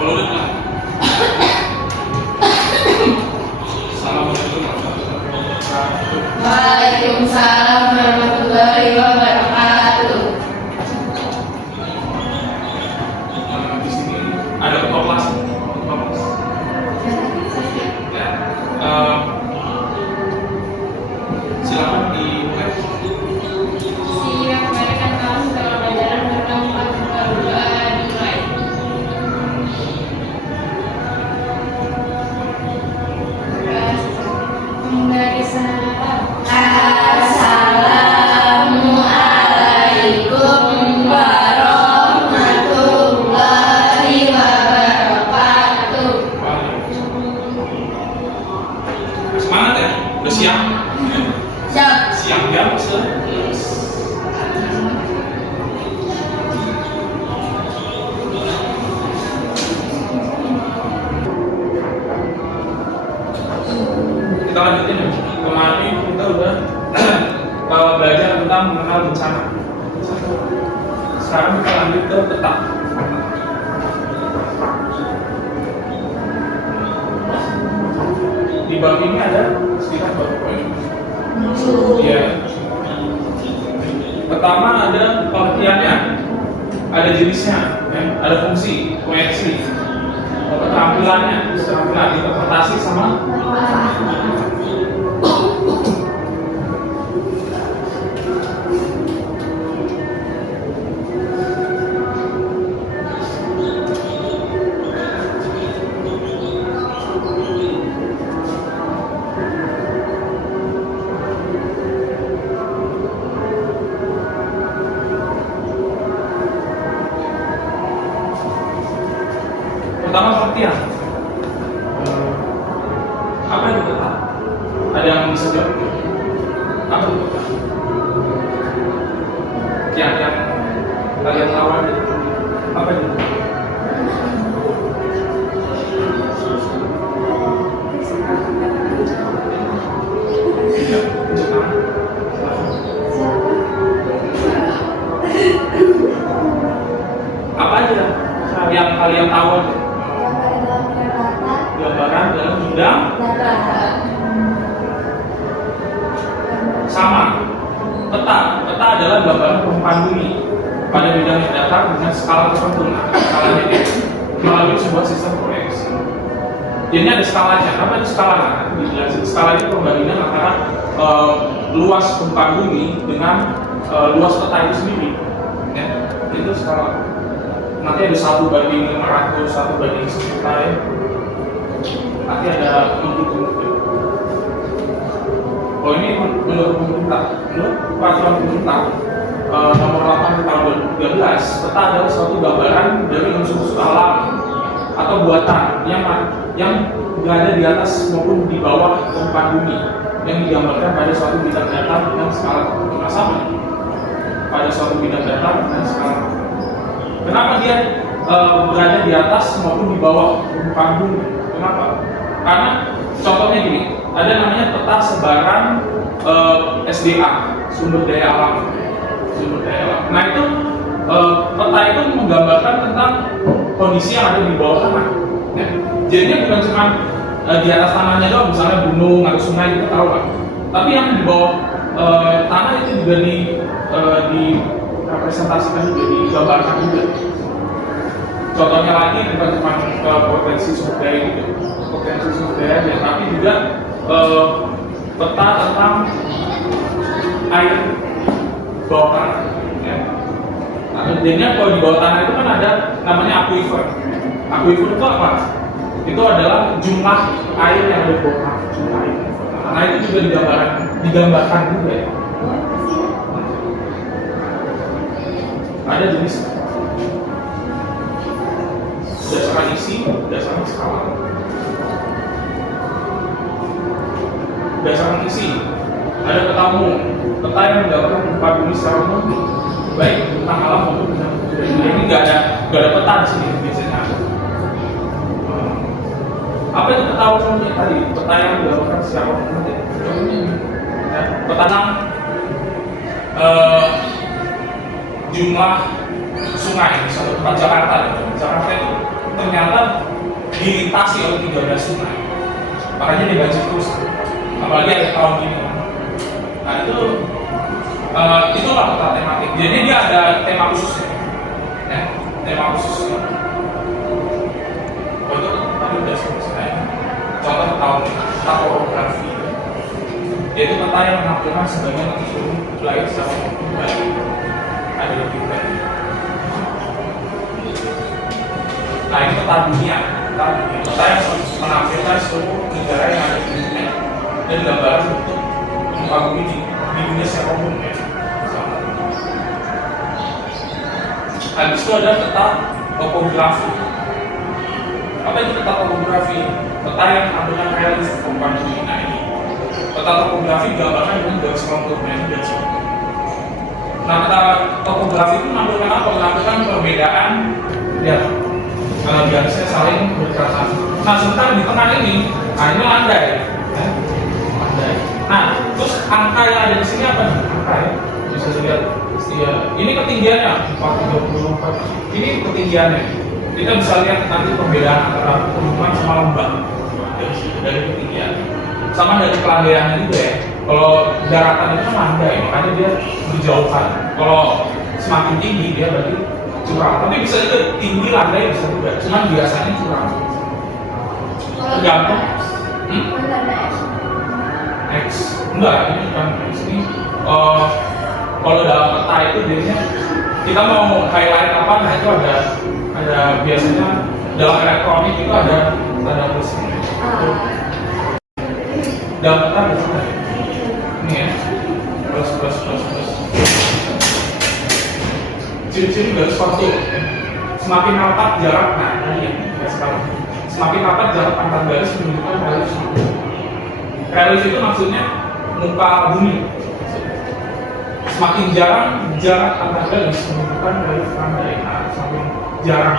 Kalau udah bilang. Assalamualaikum warahmatullahi wabarakatuh. Waalaikumsalam warahmatullahi wabarakatuh. Di sini ada ketua kelas. Ya. Silakan dimulai. Siap, mereka tahu segala pelajaran tentang Al-Qur'an dimulai. Dari sana. Assalamualaikum warahmatullahi wabarakatuh. Semangat ya? Udah siap? Siap. Siap ya, Ustaz? Kita lanjutin ya. Kemarin kita udah belajar tentang mengenal bencana. Sekarang kita lanjut ke peta. Di bab ini ada sekitar berapa poin? Ya. Pertama ada pengertiannya, ada jenisnya, ya. Ada fungsi, koeksi, keterampilannya, interpretasi sama pertama pengertian. Apa itu peta? Ada yang bisa jawab? Apa itu peta? Yang kalian tahu ada? Apa itu? Tidak, jangan. Apa aja yang kalian tahu? Gambaran dalam bidang sama. Peta adalah gambaran permukaan bumi pada bidang yang datar dengan skala tertentu. Skalanya melalui sebuah sistem proyeksi. Jadi ada skalanya. Apa itu skalanya? Dijelasin. Skala itu perbandingan antara luas permukaan bumi dengan luas peta itu sendiri. Ya, itu skala. Nanti ada 1/500, 1/1 ya. Nanti ada menghitung. Oh ini menurut pemerintah, menurut peraturan pemerintah nomor 8 tahun 2013, peta adalah suatu gambaran dari unsur-unsur alam atau buatan yang berada di atas maupun di bawah permukaan bumi yang digambarkan pada suatu bidang datar dengan skala sama. Pada suatu bidang datar dengan skala. Kenapa dia berada di atas maupun di bawah permukaan bumi? Kenapa? Karena contohnya gini, ada namanya peta sebaran SDA, sumber daya alam. Nah itu peta itu menggambarkan tentang kondisi yang ada di bawah tanah. Ya. Jadinya bukan cuma di atas tanahnya doang, misalnya gunung atau sungai kita tahu kan. Tapi yang di bawah tanah itu juga direpresentasikan juga, digambarkan juga. Contohnya lagi bukan cuma potensi sumber daya gitu, potensi sumber daya, tapi juga peta tentang air bawah tanah. Ya. Nah, jadinya kalau di bawah tanah itu kan ada namanya aquifer. Aquifer itu apa? Itu adalah jumlah air yang ada di bawah tanah. Jumlah air. Nah itu juga digambarkan juga ya. Ada jenis berdasarkan isi, berdasarkan skala. Berdasarkan isi, ada peta umum, peta yang menggambarkan permukaan bumi secara umum, baik tentang alam maupun tentang budaya. Ini nggak ada peta di sini biasanya. Apa itu peta umumnya tadi? Peta yang menggambarkan secara umum. Ya, peta tentang jumlah sungai, misalnya tempat Jakarta itu ternyata dilintasi oleh 13 sungai. Makanya dibaca terus, apalagi ada tahun ini. Nah itulah peta tematik. Jadi dia ada tema khususnya, ya, tema khususnya. Oh itu tadi udah selesai. Contoh peta orografi, yaitu peta yang menampilkan sebagian atau seluruh wilayah secara baik. Ada lebih baik. Nah ini peta dunia, peta yang menampilkan seluruh negara yang ada di dunia dan gambaran untuk muka bumi di dunia secara umum ya. Habis itu ada peta topografi. Apa itu peta topografi? Peta yang menampilkan relief permukaan bumi. Nah ini peta topografi gambarkan dengan garis kontur ini dan sebagainya. Nah peta topografi itu menampilkan apa? Menampilkan perbedaan ya. Biasanya saling berdekatan. Nah, sementara di tengah ini, nah ini landai, ya. Landai. Nah, terus angka yang ada di sini apa? Angka ya, bisa dilihat. Ya, ini ketinggiannya 434. Ini ketinggiannya. Kita bisa lihat nanti perbedaan antara pegunungan sama lembah dari ketinggian. Sama dari kelandaiannya juga ya. Kalau daratan itu landai, makanya dia berjauhan. Kalau semakin tinggi dia berarti curang, tapi bisa juga tinggi landai bisa juga, cuman biasanya curang. Tergantung. X enggak, ini bukan X ini. Kalau dalam peta itu biasanya kita mau highlight apa, nah itu ada biasanya dalam elektronik itu ada tanda tulisnya. Dalam peta biasanya ini ya, plus. Ciri-ciri garis kontur, semakin rapat jarak, nah tadi ya, sekarang semakin rapat jarak antar garis menunjukkan relief. Relief itu maksudnya muka bumi. Semakin jarang jarak antar garis menunjukkan relief landai. Nah, semakin jarang.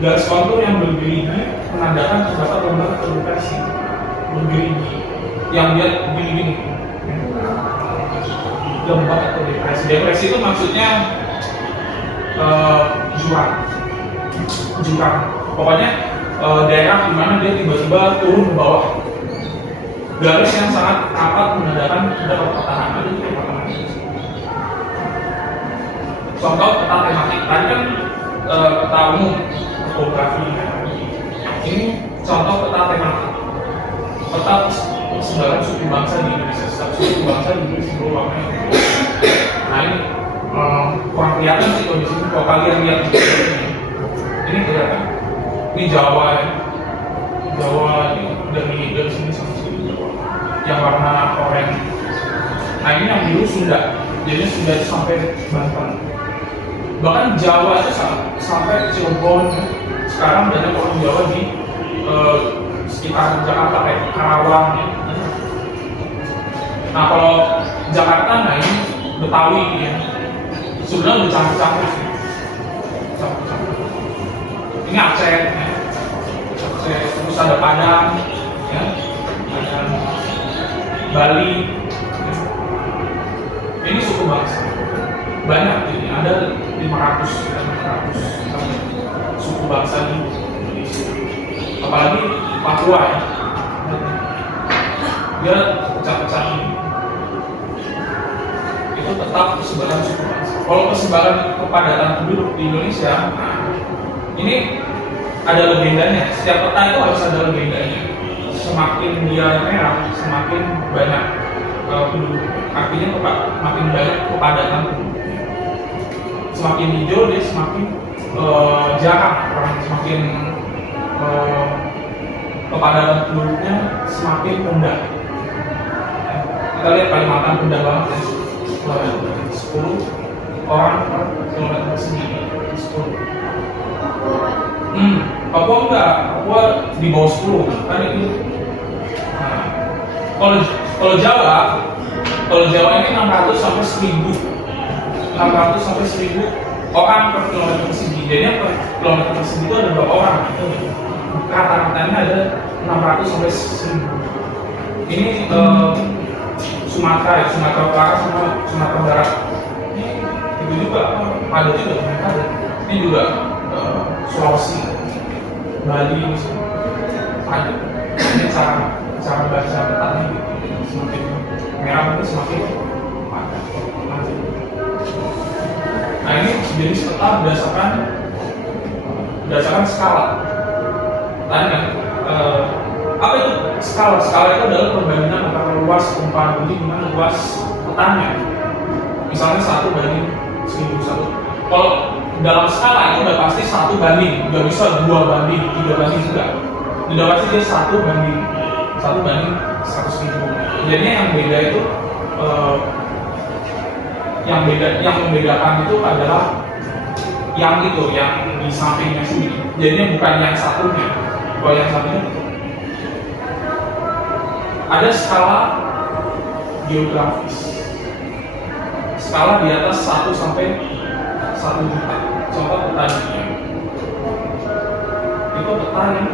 Garis kontur yang bergerigi menandakan terdapat lembah atau depresi. Bergerigi, yang dia begini. Lembah atau depresi. Depresi itu maksudnya jurang. Pokoknya daerah di mana dia tiba-tiba turun ke bawah. Garis yang sangat rapat menandakan terdapat pertahanan. Contoh peta tematik. Tadi kan peta umum topografi. Ini contoh peta tematik. Peta persebaran suku bangsa di Indonesia. Setiap suku bangsa di Indonesia warnanya. Nah ini kurang kelihatan sih kalau di sini. Kalau kalian lihat ini kelihatan. Ini Jawa ya. Jawa ini dari sini sampai sini Jawa. Yang warna oranye. Nah ini yang biru Sunda. Jadi Sunda itu sampai Banten. Bahkan Jawa itu sampai Cirebon. Sekarang banyak orang Jawa di sekitar Jakarta kayak Karawang ya. Nah kalau Jakarta, nah ini Betawi ya. Sebenarnya udah campur-campur sih. Ini Aceh ya. Aceh, terus ada Padang ya. Ada Bali ya. Ini suku bangsa. Banyak ini, ada 500 suku bangsa di Indonesia. Apalagi Papua ya. Dia pecah-pecah ini. Itu tetap persebaran suku bangsa. Kalau persebaran kepadatan penduduk di Indonesia, nah, ini ada legendanya. Setiap peta itu harus ada legendanya. Semakin dia merah, semakin banyak penduduk. Artinya makin banyak kepadatan penduduk. Semakin hijau dia semakin jarang orang, semakin kepadatan penduduknya semakin rendah. Kita lihat Kalimantan rendah banget ya. 10 orang per kilometer persegi. 10. Papua enggak, Papua di bawah 10 kan itu. Nah, kalau Jawa ini 600 sampai 1000 orang per kilometer persegi. Jadi per kilometer persegi itu ada berapa orang? Rata-ratanya ada 600 sampai 1000. Ini Sumatera Utara sama Sumatera Barat. Itu juga ada juga mereka ada. Ini juga Sulawesi, Bali, ada. Ini cara baca petanya gitu. Semakin merah itu semakin padat. Nah ini jenis peta berdasarkan skala. Tadi kan apa itu skala? Skala itu adalah perbandingan antara luas permukaan bumi dengan luas petanya. Misalnya 1:1001. Kalau dalam skala itu udah pasti 1 banding, nggak bisa 2 banding, 3 banding juga. Udah pasti dia 1:100.000. Jadinya yang beda itu yang membedakan itu adalah yang di sampingnya sendiri. Jadinya bukan yang satunya. Kalau yang satunya ada skala geografis. Skala di atas 1 sampai 1 juta. Contoh peta dunia. Itu peta yang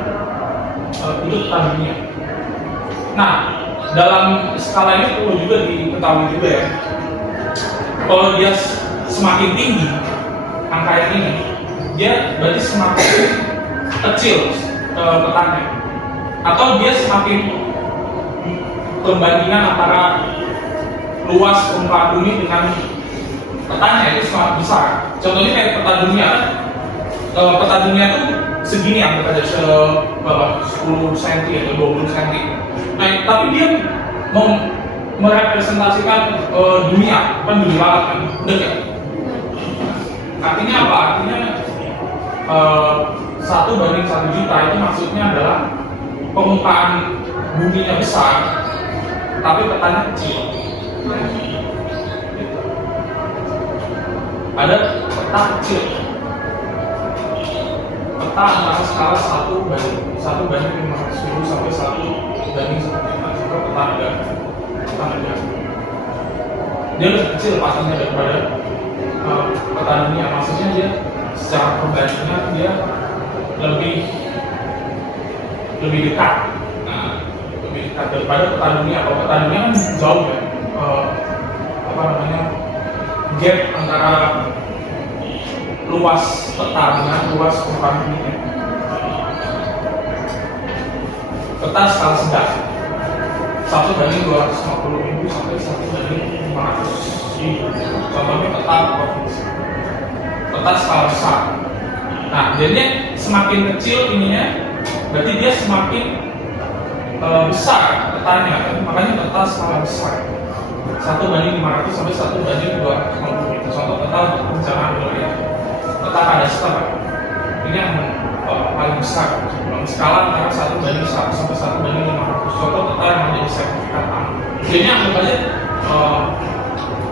itu peta dunia. Nah, dalam skala ini perlu juga diketahui juga ya. Kalau dia semakin tinggi angka yang ini, dia berarti semakin kecil petanya. Atau dia semakin perbandingan antara luas permukaan bumi dengan petanya itu semakin besar. Contohnya kayak peta dunia kan, peta dunia itu segini yang kita ada 10 cm atau 20 cm. Nah, tapi dia merepresentasikan dunia, kan dunia laut kan, dekat. Artinya apa? Artinya 1:1 juta itu maksudnya adalah permukaan buminya besar, tapi petanya kecil. Ada peta kecil, peta antara skala 1:500.000 sampai 1:1 juta. Peta negara. Dia lebih kecil pastinya daripada peta dunia. Maksudnya dia secara perbandingan dia lebih dekat. Nah, lebih dekat daripada peta dunia. Kalau peta dunia kan jauh ya. Gap antara luas peta dengan luas permukaan bumi. Peta skala sedang 1:250.000 sampai 1:500.000. Contohnya peta provinsi. Peta skala besar. Nah, jadinya semakin kecil ininya, berarti dia semakin besar petanya. Makanya peta skala besar 1:500 sampai 1:250. Contoh peta perencanaan wilayah. Peta kadastr ini yang paling besar. Skala antara 1:100 sampai 1:500. Contoh peta yang menjadi sertifikat tanah. Jadi anggap aja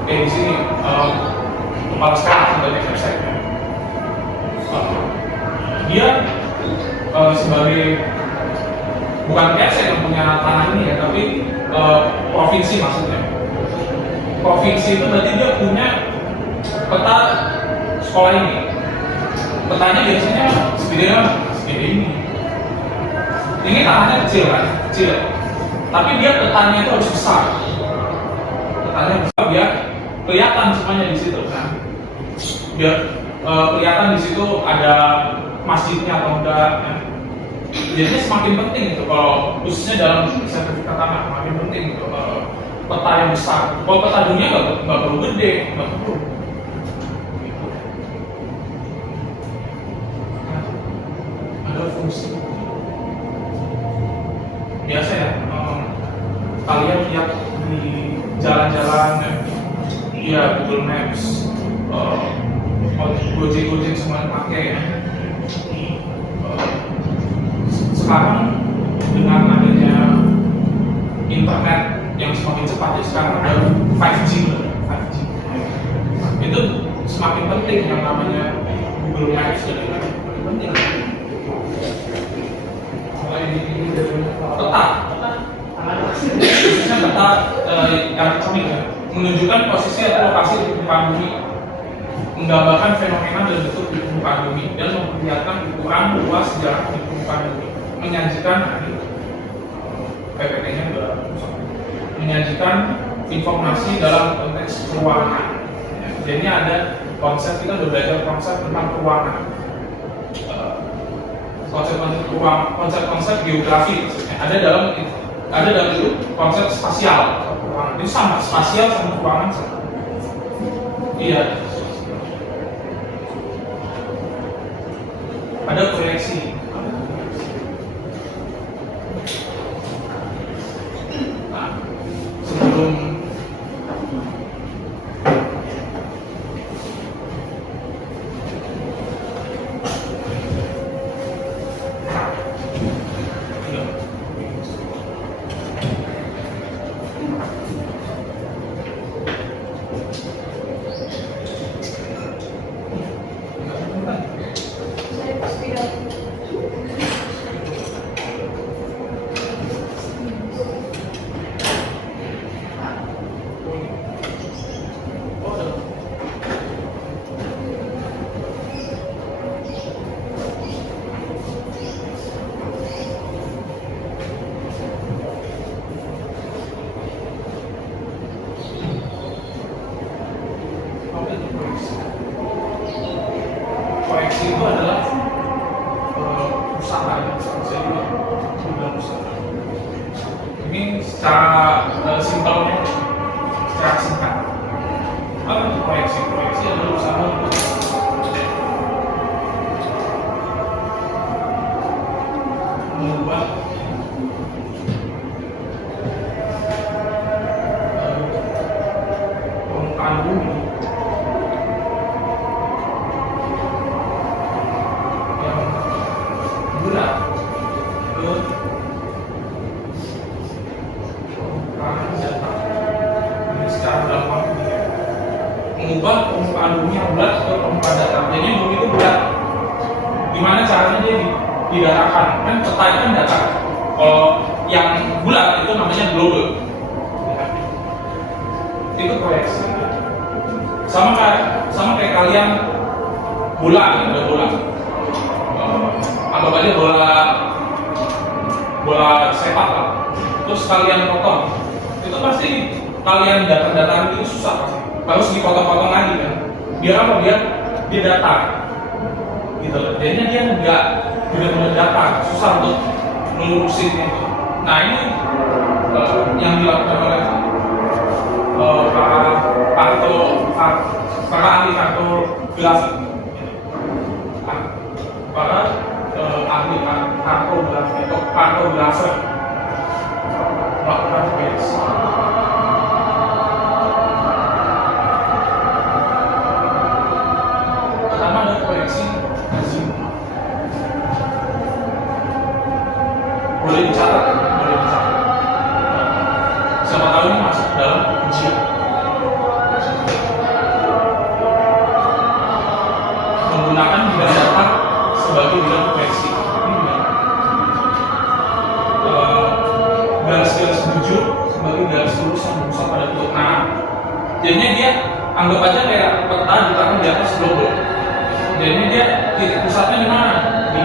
kayak di sini kepala sekolah sebagai website-nya. Dia sebagai bukan website yang punya tanah ini ya, tapi provinsi maksudnya. Provinsi itu berarti dia punya peta sekolah ini. Petanya biasanya segede ini. Ini tanahnya kecil kan, kecil. Tapi dia petanya itu harus besar. Petanya besar biar kelihatan semuanya di situ kan. Biar kelihatan di situ ada masjidnya atau enggak. Ya. Jadinya semakin penting itu kalau khususnya dalam sertifikat tanah, semakin penting itu peta yang besar. Kalau peta dunia nggak perlu gede, nggak perlu. Ada fungsi. Biasa ya, kalian lihat di jalan-jalan ya Google Maps, Gojek semuanya pakai ya. Sekarang dengan adanya internet yang semakin cepat ya, sekarang ada 5G. Itu semakin penting yang namanya Google Maps dan lain-lain. Penting. Peta, khususnya peta elektronik ya, menunjukkan posisi atau lokasi di permukaan bumi, menggambarkan fenomena dan bentuk di permukaan bumi, dan memperlihatkan ukuran luas jarak di permukaan bumi, menyajikan PPT-nya juga menyajikan informasi dalam konteks ruangan. Jadi ada konsep, kita sudah belajar konsep tentang ruangan. konsep-konsep ruang, konsep-konsep geografi maksudnya ada dalam itu konsep spasial ruangan itu sama, spasial sama ruangan sama. Iya, ada proyeksi. Nah, sebelum proyeksi itu adalah usaha ya, saya juga bilang usaha. Ini secara simpelnya, secara singkat, apa itu proyeksi? Proyeksi adalah usaha untuk mengubah permukaan bumi bulat ke permukaan datar. Ini secara gampang mengubah permukaan bumi yang bulat ke permukaan datar. Jadi bumi itu bulat. Gimana caranya dia didatarkan? Kan peta itu kan datar. Kalau yang bulat itu namanya globe. Itu proyeksi. Sama kayak kalian bola, ada bola. Anggap aja bola sepak lah. Terus kalian potong, itu pasti kalian datar itu susah pasti. Harus dipotong-potong lagi kan. Biar apa? Biar dia datar. Gitu. Jadinya dia nggak benar-benar datar, susah untuk melurusin itu. Nah ini yang dilakukan oleh para ahli kartografi, para ahli kartografi atau kartografer melakukan proyeksi. Pertama ada proyeksi azimut. Boleh dicatat, boleh dicatat. Siapa tahu ini masuk dalam ujian. Menggunakan bidang datar sebagai bidang proyeksi. Ini garis-garis bujur sebagai garis lurus yang berusaha pada bentuk. Nah, jadinya dia anggap aja kayak peta ditaruh di atas globe. Jadinya dia titik pusatnya di mana? Di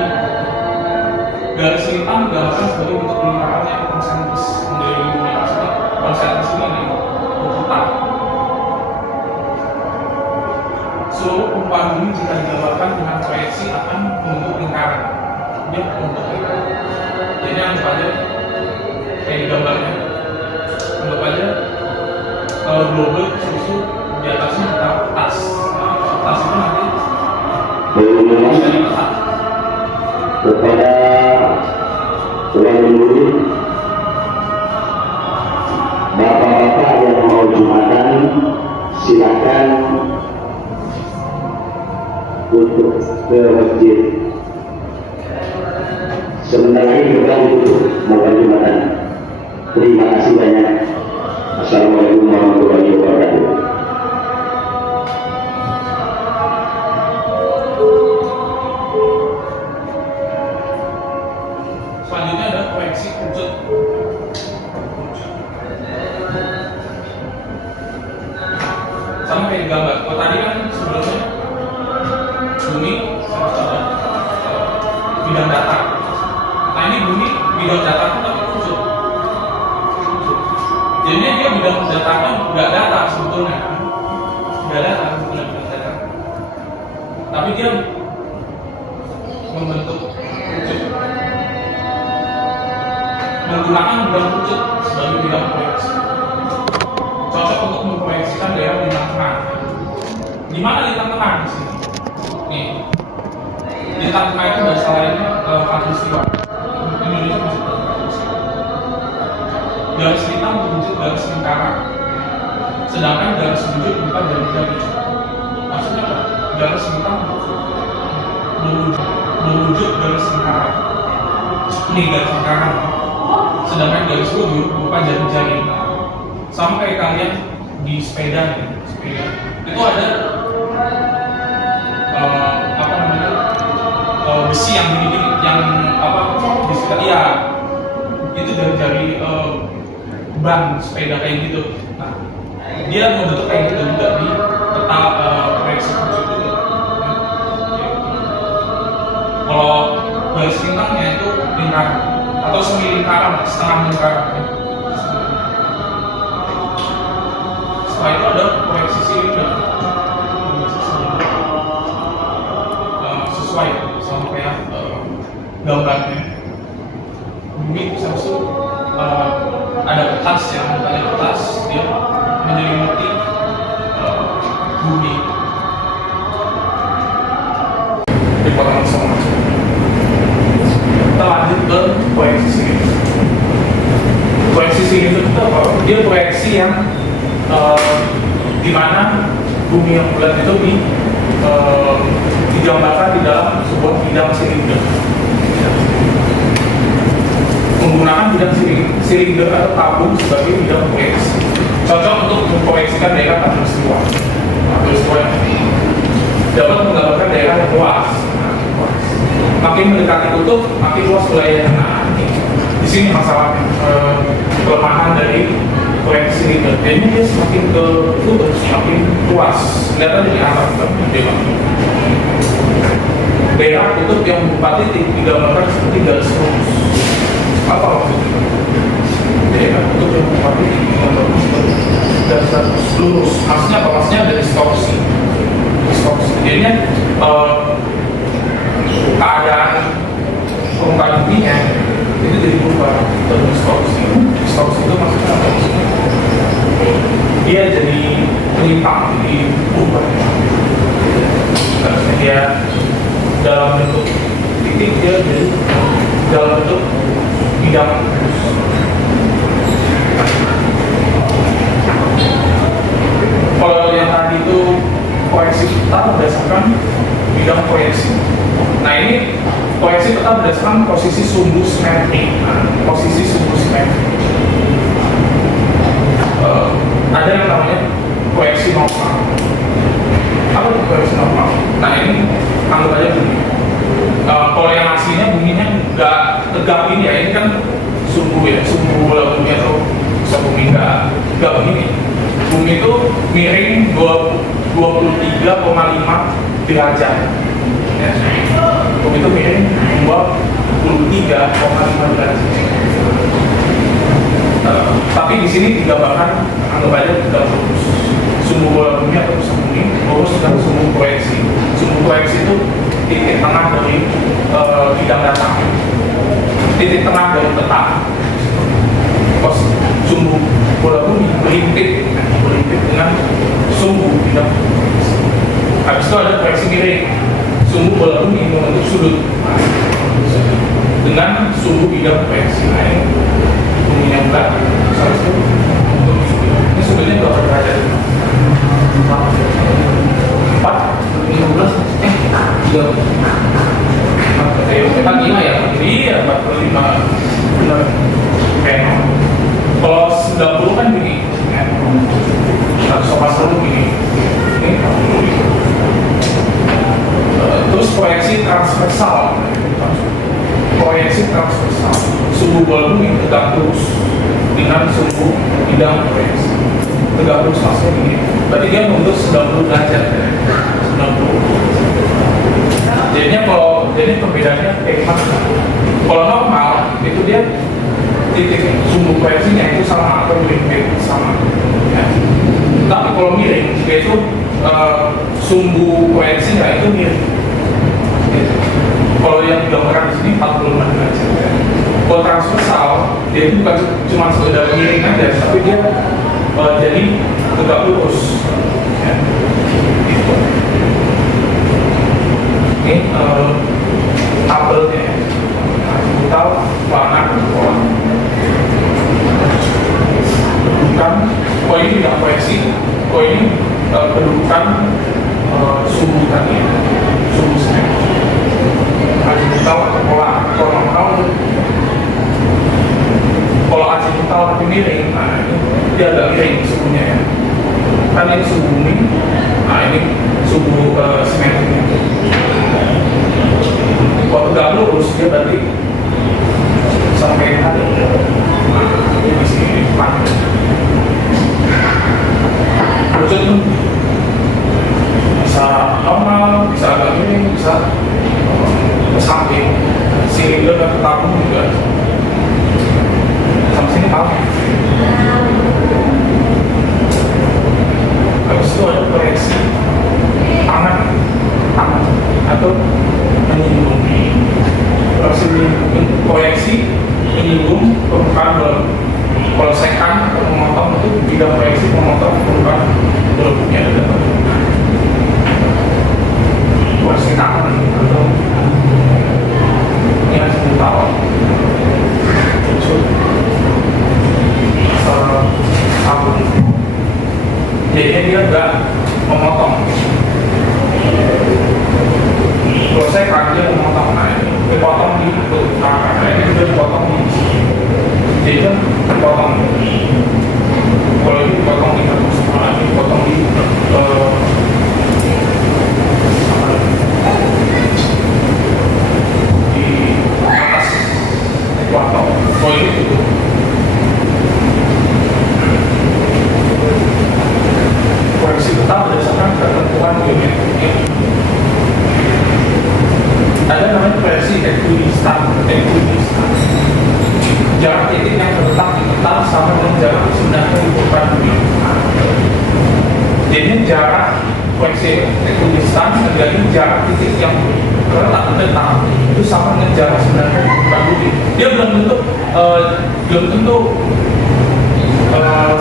garis lintang digambarkan sebagai bentuk lingkaran yang konsentris mengelilingi bumi. Maksudnya konsentris ini berputar. Seluruh permukaan bumi jika digambarkan dengan proyeksi akan membentuk lingkaran. Dia membentuk lingkaran. Jadi anggap aja kayak di gambarnya. Anggap aja kalau globe susu di atasnya kita tas. Nah, tas itu nanti bisa dipetak. Kepada tuan guru, bapak-bapak yang mau jumatan, silakan untuk ke masjid. Sebentar lagi kita untuk mau jumatan. Terima kasih banyak. Assalamualaikum warahmatullahi wabarakatuh. Selanjutnya ada proyeksi wujud. Sama kayak di gambar. Kalau tadi kan sebelumnya bumi harus ada bidang datar. Nah ini bumi bidang datar itu tapi wujud. Jadinya dia bidang datarnya nggak datar sebetulnya kan? Nggak datar sebetulnya bidang datar. Tapi dia membentuk wujud. menggunakan bidang pucuk sebagai bidang proyeksi. Cocok untuk memproyeksikan daerah bintang tengah. Di mana bintang tengah di sini? Nih, bintang tengah itu bahasa lainnya katulistiwa. Indonesia masih katulistiwa. Garis hitam berwujud garis lingkaran, sedangkan garis buncit bukan jari-jari. Maksudnya apa? Garis hitam berwujud garis lingkaran. Ini garis lingkaran, sedangkan garis bujur bukan jari-jari. Sama kayak kalian di sepeda nih, sepeda itu ada apa namanya besi yang gini, yang apa di sekitar ya itu dari ban sepeda kayak gitu. Nah, dia membentuk kayak gitu juga di peta proyeksi pucuk itu. Kalau garis lintangnya itu lingkaran atau semi lingkaran, setengah lingkaran. Setelah itu ada proyeksi silinder. Sesuai sama kayak gambarnya. Bumi bisa masuk ada petas yang mukanya petas, dia menyelimuti bumi. Dipotong semua. Kita lanjut ke proyeksi silinder. Proyeksi silinder itu apa? Dia proyeksi yang di mana bumi yang bulat itu digambarkan di dalam sebuah bidang silinder. Menggunakan bidang silinder atau tabung sebagai bidang proyeksi. Cocok untuk memproyeksikan daerah katulistiwa. Katulistiwa dapat menggambarkan daerah yang luas. Makin mendekati kutub, makin luas wilayahnya. Nah, di sini masalah kelemahan dari proyeksi silinder. Jadi dia semakin ke kutub, semakin luas. Kelihatan dari atas, daerah kutub yang berupa titik digambarkan seperti garis lurus. Apa maksudnya? Daerah kutub yang berupa titik digambarkan seperti garis lurus. Maksudnya apa? Maksudnya ada distorsi. Jadinya keadaan permukaan buminya itu jadi berubah terdistorsi. Distorsi itu maksudnya apa? Dia jadi menyimpang, jadi berubah. Karena dia dalam bentuk titik, dia jadi dalam bentuk bidang. Kalau yang tadi itu proyeksi peta berdasarkan bidang proyeksi. Nah, ini proyeksi peta berdasarkan posisi sumbu simetri. Posisi sumbu simetri. Ada yang namanya proyeksi normal. Apa itu proyeksi normal? Nah, ini anggap aja bumi. Kalau yang aslinya buminya nggak tegak ini ya, ini kan sumbu ya, sumbu bola bumi atau pusat bumi nggak begini. Bumi itu miring 23,5 derajat. Ya. Bumi itu miring 23,5 derajat. Tapi di sini digambarkan anggap aja tidak lurus. Sumbu bola bumi atau pusat bumi lurus dengan sumbu proyeksi. Sumbu proyeksi itu titik tengah dari bidang data, titik tengah dari peta. Sumbu bola bumi berhimpit dengan sumbu bidang. Habis itu ada proyeksi miring. Sumbu bola bumi membentuk sudut dengan sumbu bidang proyeksi. Nah, ini buminya bulat, salah satu untuk sudut. Ini sudutnya berapa derajat? 45 ya? Iya, 45 benar. Kalau 90 kan gini, 140 gini. Terus proyeksi transversal. Proyeksi transversal, sumbu bola bumi tegak lurus dengan sumbu bidang proyeksi. Tegak lurus maksudnya begini. Berarti dia membentuk 90 derajat. 90. Jadinya jadi perbedaannya kayak gimana? Kalau normal itu dia titik sumbu proyeksinya itu sama atau mirip sama. Ya. Tapi kalau miring yaitu sumbu proyeksinya itu mirip. Kalau yang digambarkan di sini 45 derajat. Kalau transversal, dia itu bukan cuma sekedar miring aja, tapi dia jadi tegak lurus. Ya. Gitu. Ini tabelnya, azimutal, planar, pola. Kedudukan, ini tidak proyeksi, ini kedudukan suhu tadi, suhu snack. Azimutal atau pola, kalau normal, kalau azimutal tapi miring, nah ini dia agak miring suhunya ya. Kan ini suhu bumi, nah ini suhu simetriknya. Kalau tegak lurus dia berarti sampai hari. Nah, ini di sini depan. Terus bisa normal, bisa agak miring, bisa ke samping, silinder dan tabung juga. Sampai sini tahu. Habis itu ada proyeksi tangan atau menyinggung. Proyeksi menyinggung permukaan dalam. Kalau sekan atau memotong itu bidang proyeksi memotong permukaan dalamnya ada. Proyeksi tangan atau ini azimutal. Tabung. Jadi dia enggak memotong. Kalau saya kan dia memotong, nah ini dipotong di tangan, nah ini juga dipotong di sini. Jadi kan dipotong. Kalau ini dipotong di atas, nah ini dipotong di atas ekuator. Kalau ini tutup. Proyeksi tetap berdasarkan ketentuan geometri. Ada namanya proyeksi ekuidistan. Jarak titik yang terletak di peta sama dengan jarak sebenarnya di permukaan bumi. Jadi jarak proyeksi ekuidistan menjadi jarak titik yang terletak di peta itu sama dengan jarak sebenarnya di permukaan bumi. Dia belum tentu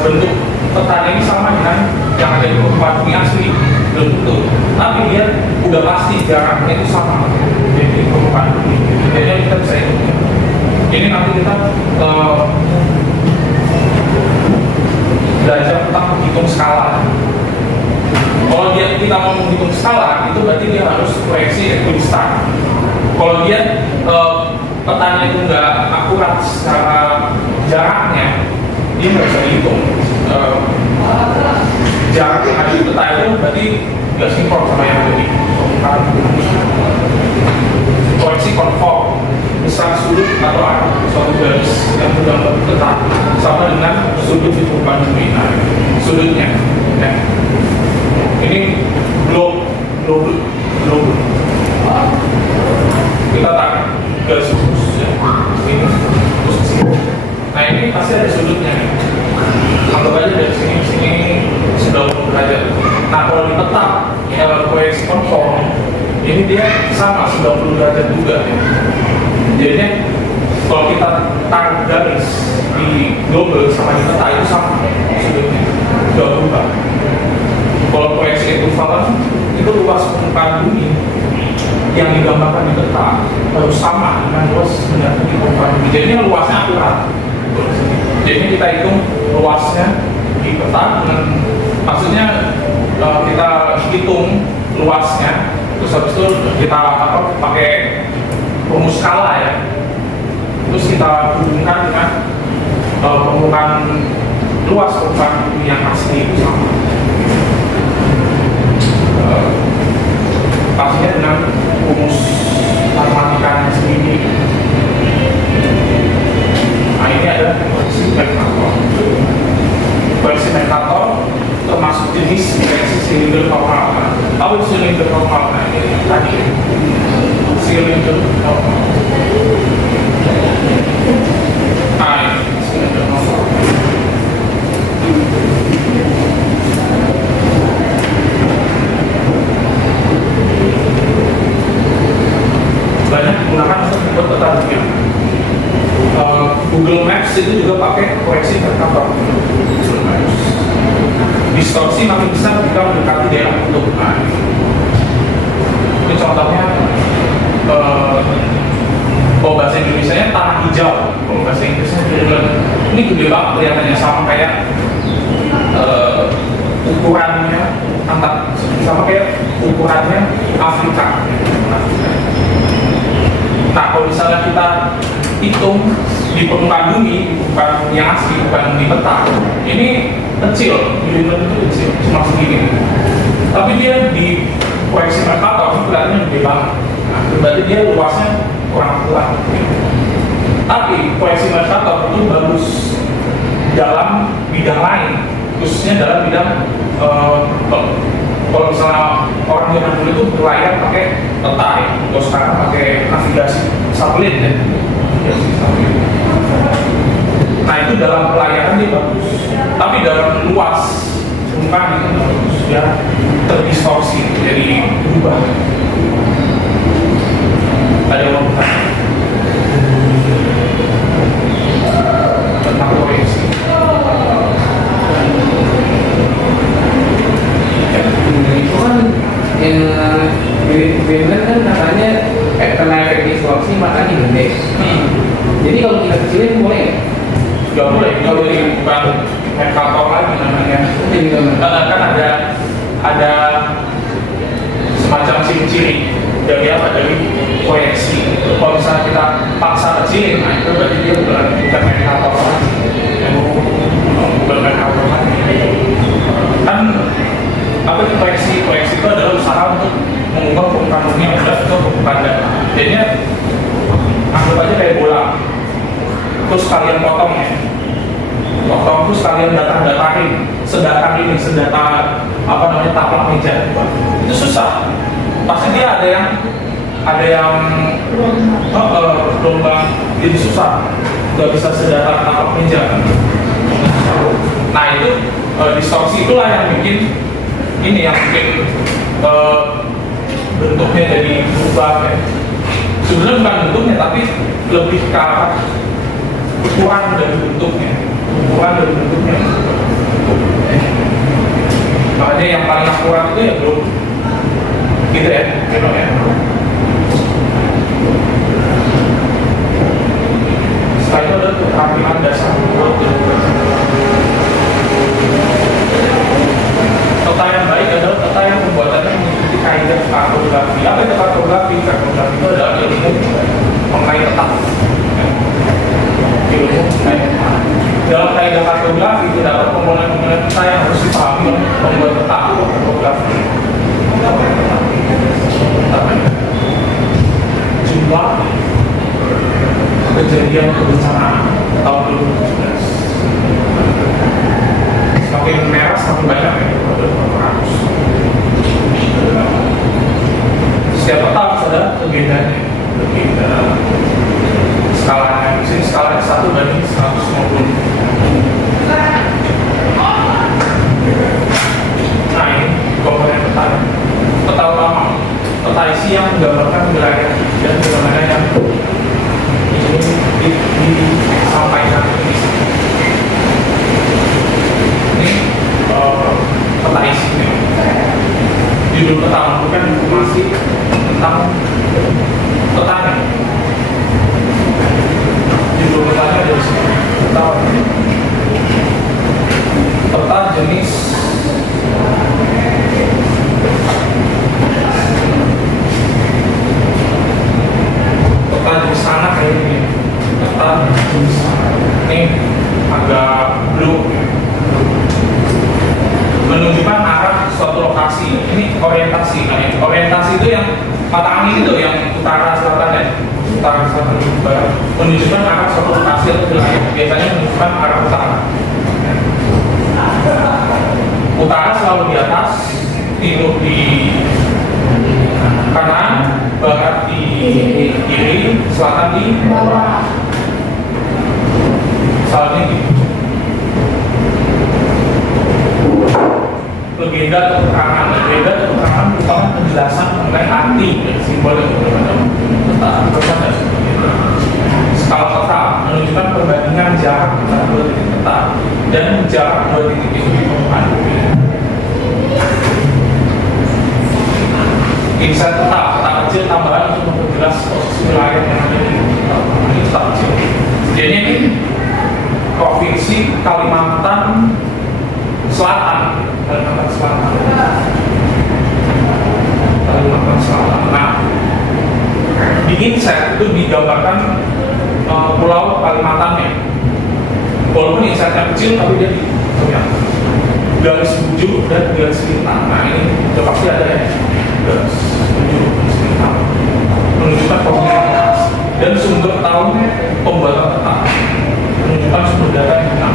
bentuk petanya ini sama dengan yang ada di permukaan bumi asli, belum tentu. Tapi dia udah pasti jaraknya itu sama di permukaan bumi. Jadi kita bisa hitung. Ini nanti kita belajar tentang menghitung skala. Kalau kita mau menghitung skala, itu berarti dia harus proyeksi ekuidistan. Kalau dia petanya itu nggak akurat secara jaraknya, dia nggak bisa dihitung. Jarak yang ada di peta itu berarti nggak sinkron sama yang ada di permukaan. Proyeksi konform, besar sudut atau arah suatu garis yang tergambar tetap sama dengan sudut di permukaan bumi. Nah, sudutnya, ya. Ini globe. Kita tarik garis lurus, ya. Ini posisi. Nah ini pasti ada sudutnya. Anggap aja dari sini 90 derajat. Nah kalau di peta proyeksi konform, ini dia sama 90 derajat juga ya. Jadinya kalau kita tarik garis di global sama di peta itu sama sudutnya, tidak berubah. Kalau proyeksi ekuivalen itu luas permukaan bumi yang digambarkan di peta harus sama dengan luas sebenarnya di permukaan bumi. Jadinya luasnya akurat. Jadi kita hitung luasnya di peta dengan maksudnya kita hitung luasnya. Terus habis itu kita pakai rumus skala ya. Terus kita hubungkan dengan permukaan luas permukaan bumi yang asli itu sama. Pastinya dengan rumus matematikanya sendiri. Nah ini ada proyeksi Mercator. Proyeksi Mercator termasuk jenis proyeksi silinder normal. Apa itu silinder normal? Nah ini tadi silinder normal. Nah ini silinder normal. Banyak digunakan untuk membuat peta bumi. Google Maps itu juga pakai koreksi vertikal. Google Maps. Distorsi makin besar jika mendekati daerah kutub. Nah, ini contohnya kalau bahasa Indonesia-nya tanah hijau, kalau bahasa Inggrisnya ini gede banget kelihatannya, sama kayak ukurannya sama kayak ukurannya Afrika. Nah, kalau misalnya kita hitung di permukaan bumi, bukan yang asli, bukan di peta, ini kecil, milimeter itu kecil, cuma segini. Tapi dia di proyeksi Mercator itu kelihatannya gede banget. Nah, berarti dia luasnya kurang kuat. Tapi proyeksi Mercator itu bagus dalam bidang lain, khususnya dalam bidang kalau misalnya orang zaman dulu itu berlayar pakai peta ya, kalau sekarang pakai navigasi satelit ya. Nah, itu dalam pelayaran dia bagus, tapi dalam luas permukaan itu bagus, ya terdistorsi, jadi berubah. Ada yang mau bertanya tentang proyeksi? Itu kan Bender kan katanya kena efek distorsi matanya gede. Jadi kalau kita kecilin boleh nggak? Nggak boleh, nggak boleh, bukan Mercator lagi namanya. Kan ada semacam ciri-ciri dari apa, dari proyeksi. Kalau misalnya kita paksa kecilin, nah itu berarti dia bukan Mercator lagi, bukan Mercator lagi. Kan apa itu proyeksi? Proyeksi itu adalah usaha untuk mengubah permukaan bumi yang ada ke permukaan datar. Jadinya anggap aja kayak bola, terus kalian potong ya, terus kalian datar-datarin sedatar ini, sedatar apa namanya, taplak meja. Itu susah, pasti dia ada yang lomba, jadi susah, nggak bisa sedatar taplak meja. Nah, itu distorsi itulah yang bikin ini, yang bikin bentuknya jadi berubah ya. Sebenarnya bukan bentuknya, tapi lebih ke arah ukuran dari bentuknya. Makanya yang paling akurat itu ya belum gitu ya, gitu ya. Setelah itu ada keterampilan dasar. Peta yang baik adalah peta yang pembuatannya mengikuti kaidah kartografi. Apa itu kartografi? Kartografi itu adalah ilmu mengenai peta. Dalam kaidah kartografi terdapat komponen-komponen peta yang harus dipahami oleh pembuat peta kartografi. Jumlah kejadian kebencanaan tahun 2017. Semakin merah semakin banyak ya, setiap peta harus ada legendanya, skalanya. Di sini skalanya 1:150. Nah, ini komponen peta. Peta utama, peta isi yang menggambarkan wilayah dan bagaimana yang disampaikan di sini. Ini peta isi. Judul peta merupakan informasi tentang petanya. Judul petanya dari sini. Peta jenis tanah kayak gini. Peta jenis ini agak blue, menunjukkan arah suatu lokasi. Ini orientasi. Nah, orientasi itu yang mata angin itu yang utara selatan ya, utara selatan barat, menunjukkan arah suatu lokasi atau wilayah. Biasanya menunjukkan arah utara. Utara selalu di atas, timur di kanan, barat di kiri, selatan di bawah. Misalnya gitu. Legenda atau keterangan merupakan penjelasan mengenai arti dan simbol yang berbeda. Peta skala peta menunjukkan perbandingan jarak antara dua titik peta dan jarak dua titik itu di permukaan bumi. Insight peta kecil tambahan untuk memperjelas posisi wilayah yang ada di peta kecil. Jadi ini provinsi Kalimantan Selatan. Nah, di inset itu digambarkan pulau Kalimantannya. Walaupun insetnya kecil, tapi dia di garis bujur dan garis lintang. Nah, ini sudah pasti ada ya, garis bujur garis lintang menunjukkan komunitas dan sumber tahun pembuatan peta menunjukkan sumber data yang benar.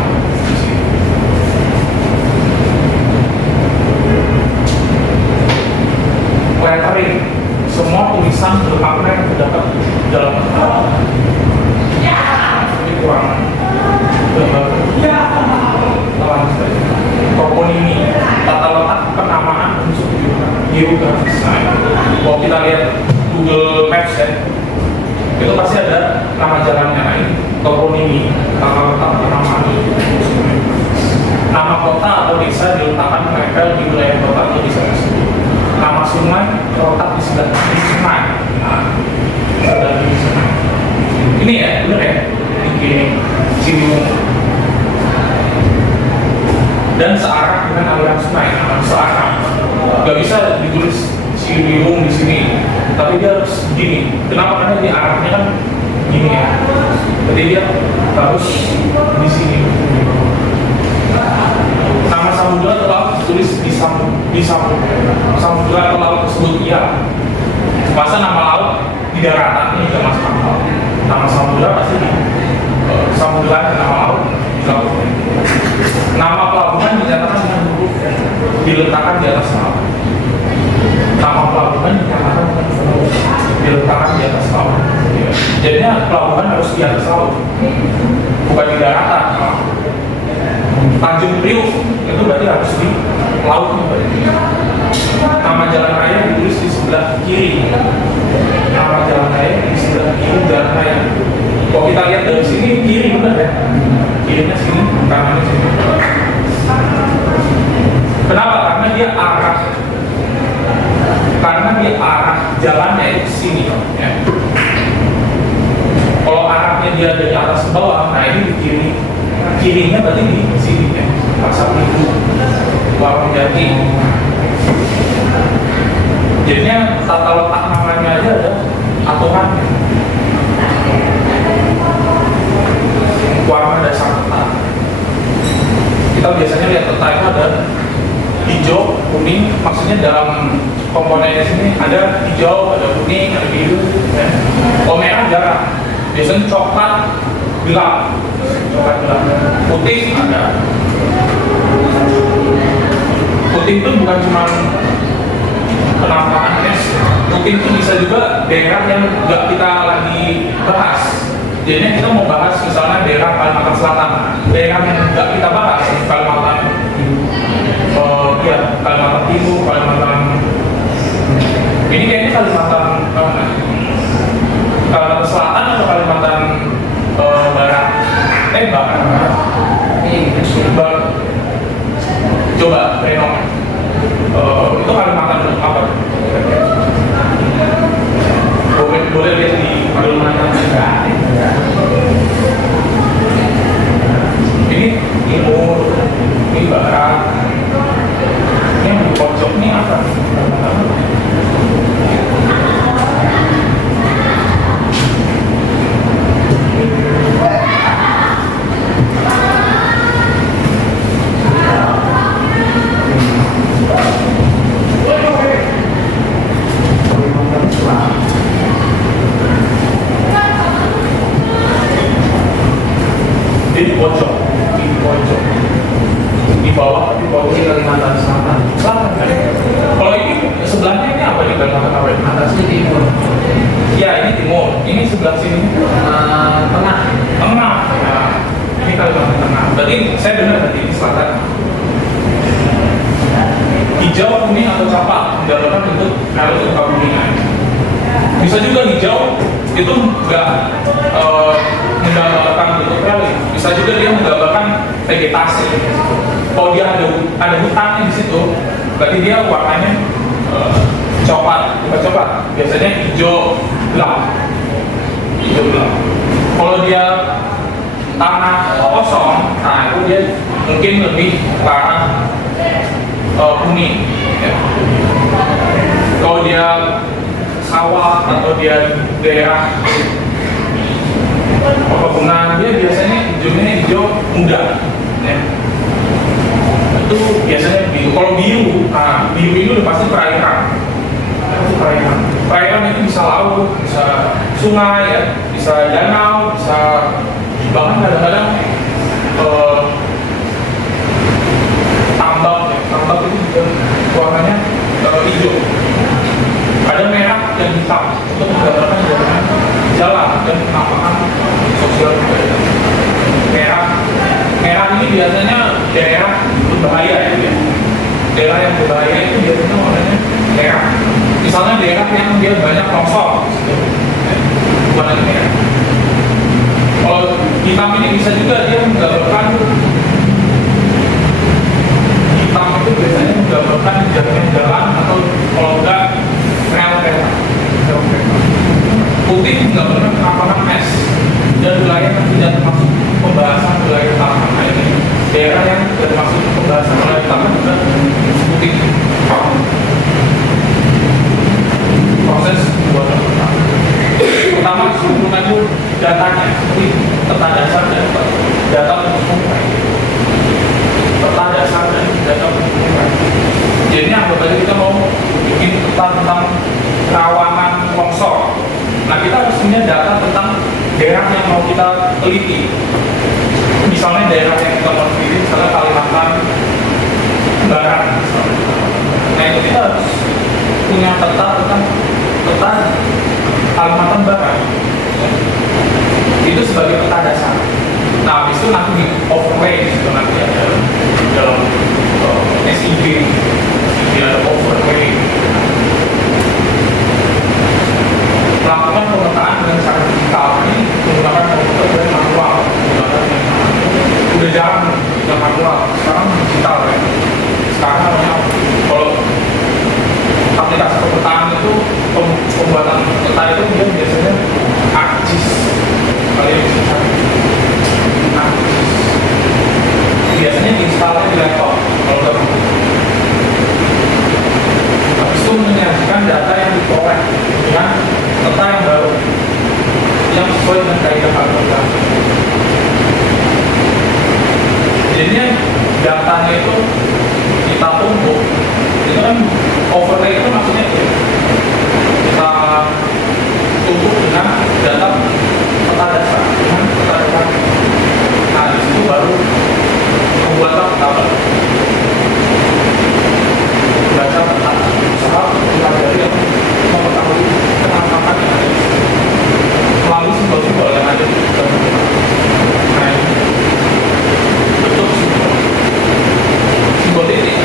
Lettering, semua tulisan bermakna yang terdapat dalam ini kurang toponimi, tata letak penamaan unsur geografis. Kalau kita lihat Google Maps ya, itu pasti ada nama jalannya. Nah, ini toponimi, tata letak penamaan unsur geografis. Nama kota atau desa diletakkan menempel di wilayah kota atau desa tersebut. Nama sungai terletak di sebelah kiri sungai. Nah, sebelah kiri sungai. Ini ya, benar ya? Ini Ciliwung. Dan searah dengan aliran sungai. Searah. Gak bisa ditulis Ciliwung di sini, tapi dia harus begini. Kenapa? Karena dia arahnya kan gini ya. Jadi dia harus di sini. Nama samudra atau laut ditulis di samudra atau laut tersebut iya. Masa nama laut di daratan ini juga masuk akal. Nama samudra pasti di samudra, nama laut di laut. Nama pelabuhan dinyatakan dengan huruf diletakkan di atas laut. Nama pelabuhan dinyatakan dengan huruf diletakkan di atas laut. Jadinya pelabuhan harus di atas laut, bukan di daratan. Tanjung Priuk itu berarti harus di laut. Nama jalan raya ditulis di sebelah kiri. Nama jalan raya di sebelah kiri jalan raya. Kalau kita lihat dari sini kiri benar ya. Kirinya sini, kanannya sini. Kenapa? Karena dia arah jalannya itu sini. Ya. Kalau arahnya dia dari atas ke bawah, nah ini di kiri. Kirinya berarti di sini ya, Pasar Minggu, Warung Jati. Jadinya tata letak namanya aja ada aturannya. Warna dasar peta. Kita biasanya lihat peta itu ada hijau, kuning. Maksudnya dalam komponennya sini ada hijau, ada kuning, ada biru. Ya. Kalau merah jarang. Biasanya coklat, gelap. Putih ada. Putih itu bukan cuma penampakan es. Putih itu bisa juga daerah yang nggak kita lagi bahas. Jadinya kita mau bahas misalnya daerah Kalimantan Selatan, daerah yang nggak kita bahas, Kalimantan Kalimantan Timur, Kalimantan. Ini kayaknya Kalimantan Selatan atau Kalimantan Barat. Barat. Barat. Coba renong. Itu Kalimantan apa? Boleh lihat di Kalimantan enggak? Ini timur, ini barat. Ini yang di pojok ini apa? Di pojok, di bawah, di bawah ini Kalimantan Selatan. Selatan kan? Kalau ini sebelahnya ini apa nih Kalimantan apa? Atasnya timur. Ya ini timur. Ini sebelah sini Tengah. Tengah. Nah, ini Kalimantan Tengah. Berarti saya benar berarti ini selatan. Hijau, kuning atau coklat mendapatkan bentuk kalau kuningan. Bisa juga hijau, itu nggak menggambarkan bentuk relief, bisa juga dia menggambarkan vegetasi. Kalau dia ada hutannya di situ, berarti dia warnanya coklat, bukan coklat, biasanya hijau gelap. Hijau gelap. Kalau dia tanah kosong, nah itu dia mungkin lebih ke arah kuning. Ya. Kalau dia sawah atau dia daerah perkebunan, dia biasanya hijaunya hijau muda. Ya. Itu biasanya biru. Kalau biru, nah biru itu udah pasti perairan. Perairan itu bisa laut, bisa sungai, ya, bisa danau, bisa bahkan kadang-kadang tambak. Ya. Tambak itu juga warnanya hijau. Ada merah dan hitam untuk menggambarkan jalan dan penampakan sosial budaya. Merah ini biasanya daerah berbahaya, ya. Daerah yang berbahaya itu biasanya warnanya merah. Misalnya daerah yang dia banyak longsor, bukan lagi merah. Kalau hitam ini bisa juga dia menggambarkan, hitam itu biasanya menggambarkan jalan atau kalau enggak rel kereta. Putih menggambarkan penampakan es dan wilayah yang tidak termasuk pembahasan wilayah taman. Nah ini daerah yang tidak termasuk pembahasan wilayah taman juga putih. Proses pembuatan peta. Pertama, sempurna itu datanya, seperti peta dasar dan data umum. Peta dasar dan data umum. Jadi anggap aja kita mau bikin peta tentang rawangan longsor. Nah kita harus punya data tentang daerah yang mau kita teliti. Misalnya daerah yang kita mau teliti, misalnya Kalimantan Barat. Nah itu kita harus punya peta tentang peta Kalimantan Barat. Itu sebagai peta dasar. Nah habis itu nanti di overlay, itu nanti ada dalam SIG, ada overlay. Melakukan pemetaan dengan cara digital ini menggunakan komputer dan manual. Udah jarang yang manual, sekarang digital ya. Sekarang namanya kalau aplikasi pemetaan itu pembuatan peta itu dia biasanya ArcGIS. Kalian bisa cari ArcGIS. Biasanya diinstalnya di laptop kalau udah mampu. Habis itu menyajikan data yang diperoleh dengan peta yang baru yang sesuai dengan kaidah kalkulator. Jadinya datanya itu kita tumpuk. Itu kan overlay itu maksudnya kita tumpuk dengan data peta dasar, dengan peta dasar. Nah di situ baru pembuatan peta baru. Baca peta, sebab kita dari yang mengetahui penampakan yang ada melalui simbol-simbol yang ada di dalam peta. Nah ini bentuk simbol. Simbol titik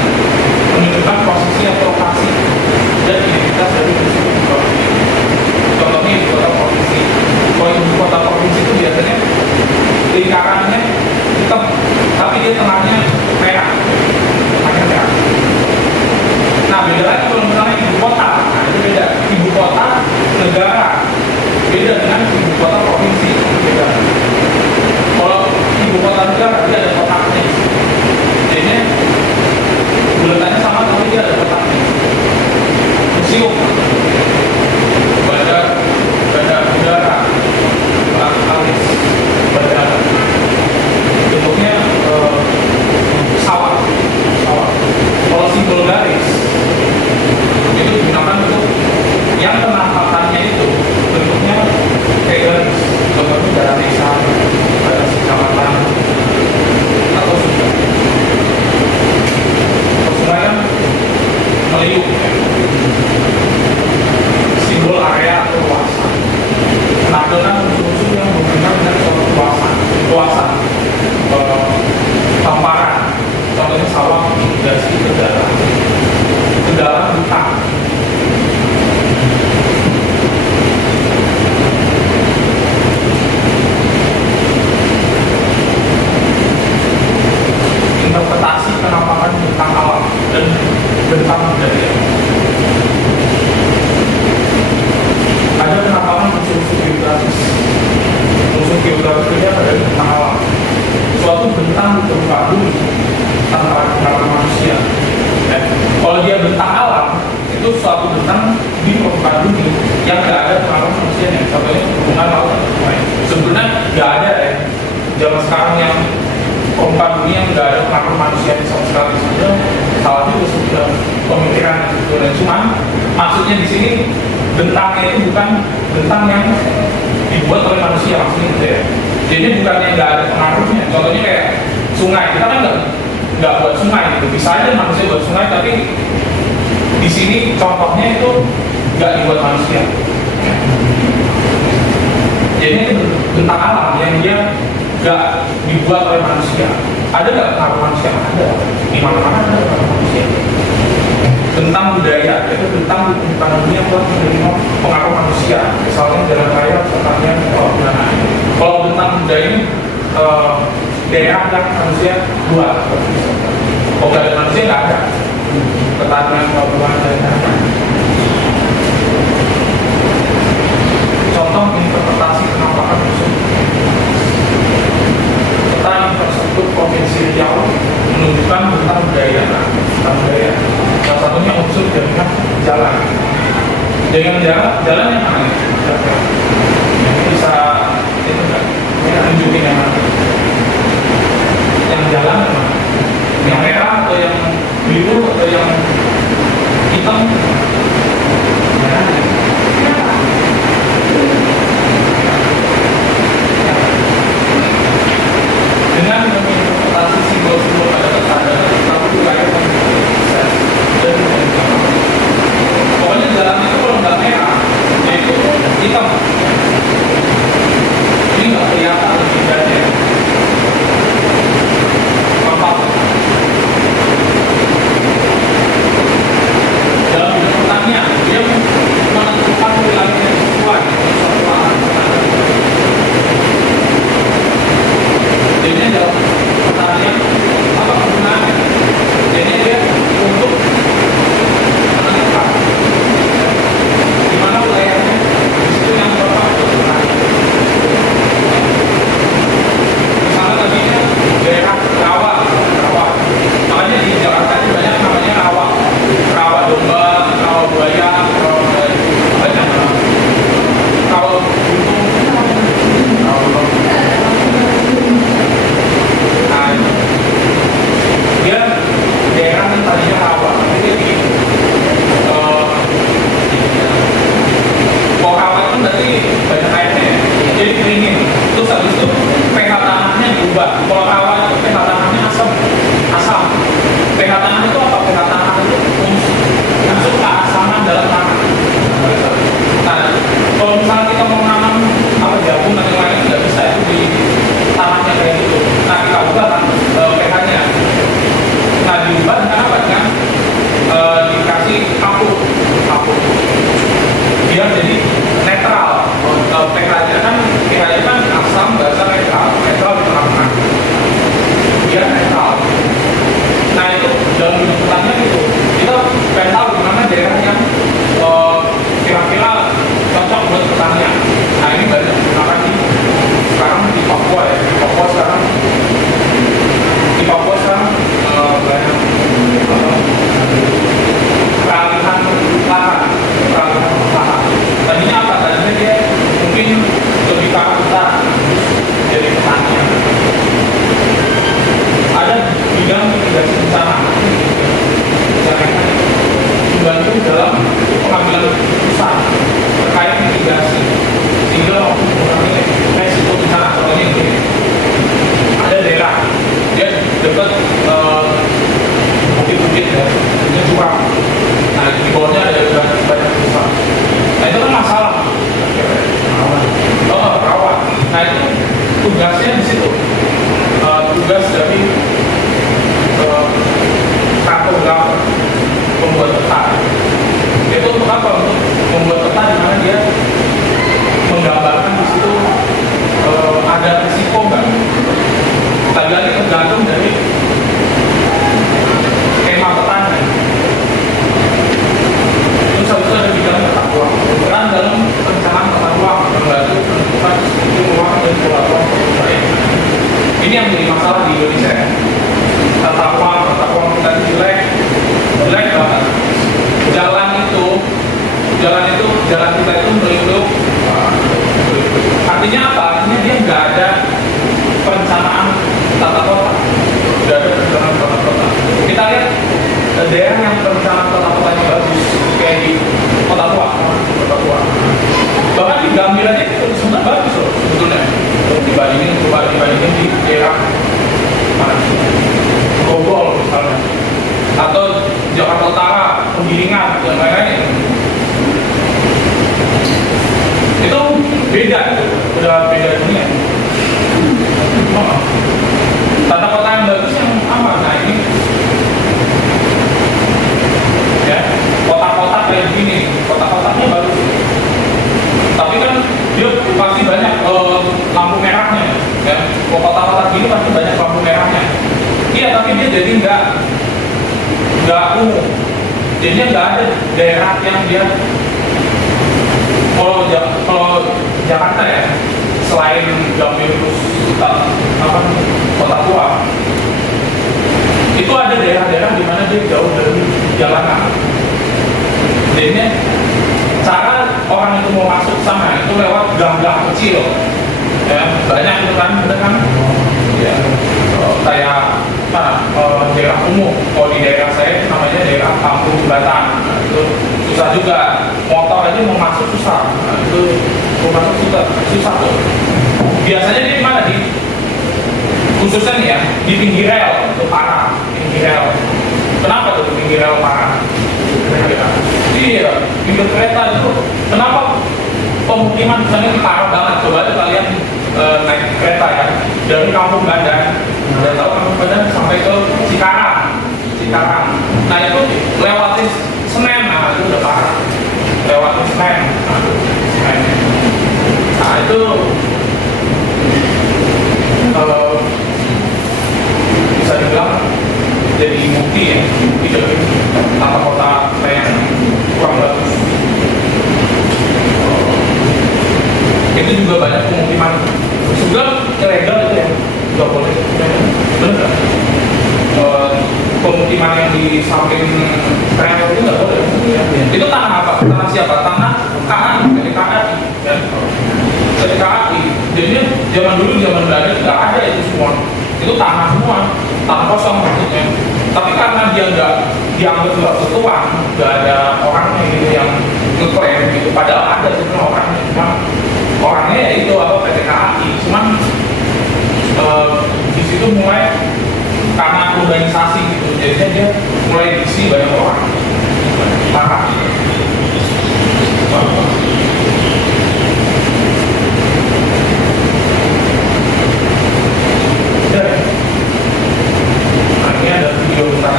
menunjukkan posisi atau lokasi dan identitas dari ibu kota. Contohnya ibu kota provinsi. Kalau ibu kota provinsi itu biasanya lingkarannya hitam, tapi dia tengahnya merah. Tengahnya merah. Nah beda lagi kalau misalnya ibu kota. Nah itu beda. Ibu kota negara beda dengan ibu kota provinsi. Beda. Kalau ibu kota negara dia ada kotaknya. Jadinya buletannya sama tapi dia ada kotaknya. Museum, bandara udara, alis, bandara. Bentuknya pesawat. Kalau simbol garis itu digunakan untuk yang penampakannya itu bentuknya kayak garis. Contohnya darah desa, darah kecamatan, atau sungai. Sungai kan meliuk. zaman sekarang yang permukaan dunia nggak ada pengaruh manusia sama sekali, sebenarnya salah juga sudah pemikiran itu. Dan cuman maksudnya di sini bentangnya itu bukan bentang yang dibuat oleh manusia, maksudnya gitu ya. Jadi bukannya nggak ada pengaruhnya. Contohnya kayak sungai, kita kan nggak buat sungai gitu. Bisa aja manusia buat sungai, tapi di sini contohnya itu nggak dibuat manusia. Jadi itu bentang alam yang dia nggak dibuat oleh manusia. Ada nggak pengaruh manusia? Ada. Di mana-mana ada pengaruh manusia. Tentang budaya, itu tentang dunia yang buat menerima pengaruh manusia. Misalnya jalan raya, pertanian, kalau tentang budaya ini daerah yang manusia buat. Kalau nggak ada manusia nggak ada. Pertanian, pelabuhan, dan lain-lain. Contoh interpretasi penampakan musuh. Peta infrastruktur Provinsi Riau menunjukkan tentang budaya. Salah satunya unsur jaringan jalan. Jalan yang mana? Bisa itu enggak? Ini tunjukin yang mana? Yang jalan yang mana? Yang merah atau yang biru atau yang hitam? Dengan menginterpretasi simbol-simbol pada tetangga, tapi wilayah dan pokoknya jalan itu kalau nggak merah, yaitu hitam. Ini nggak kelihatan lebih bedanya. Apa? Dalam bidang pertanian, dia menentukan wilayah yang sesuai suatu lahan pertanian. Jadi dalam pertanian apa penggunaannya? Jadi dia untuk menentukan di mana wilayahnya, itu yang bapak bertani. Misalnya tadinya daerah rawa, makanya di Jakarta itu banyak namanya rawa domba, rawa buaya, banyak rawa buntung, dia daerah yang tadinya rawa, tapi dia bikin kalau rawa itu berarti banyak airnya, jadi keringin. Terus habis itu pH tanahnya diubah. Kalau rawa itu pH tanahnya asam. pH tanah itu apa? pH tanah itu unsur keasaman dalam tanah. Nah, kalau misalnya kita mau menanam apa jagung dan lain-lain itu nggak bisa itu di tanahnya kayak gitu. Nah, kita ubah kan pH-nya. Nah, diubah dengan apa? Dengan dikasih kapur. Biar jadi netral. pH-nya kan asam, basa, netral di tengah-tengah. Biar netral. Nah, itu dalam bidang pertanian itu kita pengen tahu gimana daerah yang kira-kira cocok buat pertanian. Nah, ini banyak digunakan sekarang di Papua ya. Di Papua sekarang banyak peralihan lahan. Tadinya apa? Tadinya dia mungkin lebih ke arah utara jadi pertanian. Ada bidang mitigasi bencana membantu dalam pengambilan keputusan terkait mitigasi sehingga mengurangi resiko bencana. Contohnya ini ada daerah dia dekat bukit-bukit ya, itu curang. Nah, di bawahnya ada banyak besar. Nah, itu kan masalah. Rawan. Nah, itu tugasnya di situ. Tugas dari kartografer membuat peta. Itu untuk apa? Untuk membuat peta di mana dia menggambarkan di situ ada risiko nggak? Lagi-lagi tergantung dari skema petanya. Terus habis itu ada bidang tata ruang. Peran dalam perencanaan tata ruang membantu menentukan struktur ruang dan pola ruang baik. Ini yang jadi masalah di Indonesia ya. Tata ruang kita jelek banget. Jalan kita itu melindungi ada daerah yang perencanaan kota-kotanya bagus kayak di kota tua, bahkan di Gambir aja itu sebenarnya bagus loh sebetulnya dibandingin di daerah mana Bogor misalnya atau Jakarta Utara, Penggilingan dan lain-lain. Itu beda, udah beda dunia. Tata kota yang bagus yang aman, nah ini ya kota-kota kayak begini, kota-kotanya bagus, tapi kan dia pasti banyak lampu merahnya, ya. Kota-kota gini pasti banyak lampu merahnya. Iya, tapi dia jadi nggak umum, jadinya nggak ada daerah yang dia kalau Jakarta ya, selain Gambir terus kota tua, itu ada daerah-daerah di mana dia jauh dari jalanan. Jadinya cara orang itu mau masuk sana itu lewat gang-gang kecil, ya banyak itu kan, bener kan? Ya, kayak daerah umum. Kalau di daerah saya itu namanya daerah Kampung Jembatan. Nah, itu susah juga, motor aja mau masuk susah. Nah, itu mau masuk susah tuh. Biasanya di mana khususnya nih ya di pinggir rel itu parah, pinggir rel. Kenapa tuh di pinggir rel parah? Iya, pinggir kereta itu kenapa pemukiman misalnya parah banget? Coba aja kalian naik kereta ya dari Kampung Bandan, tahu Kampung Bandan sampai ke Cikarang. Nah itu lewatin Senen, nah itu udah parah. Lewatin Senen, nah itu bisa dibilang jadi bukti ya, bukti dari tata kota yang kurang bagus. Itu juga banyak pemukiman sudah ilegal itu ya, nggak boleh, bener nggak? Pemukiman yang di samping rel itu nggak boleh. Itu tanah apa? Tanah siapa? Tanah KAI, dari KAI. Dari KAI. Jadi zaman dulu, zaman Belanda nggak ada itu semua. Itu tanah semua, tanah kosong maksudnya. Tapi karena dia nggak dianggap nggak bertuan, nggak ada orangnya gitu yang ngeklaim gitu. Padahal ada sebenarnya orangnya, cuma orangnya ya itu apa PT KAI. Cuman di situ mulai karena urbanisasi gitu, jadinya dia mulai diisi banyak orang. Parah. Nah, ini ada video tentang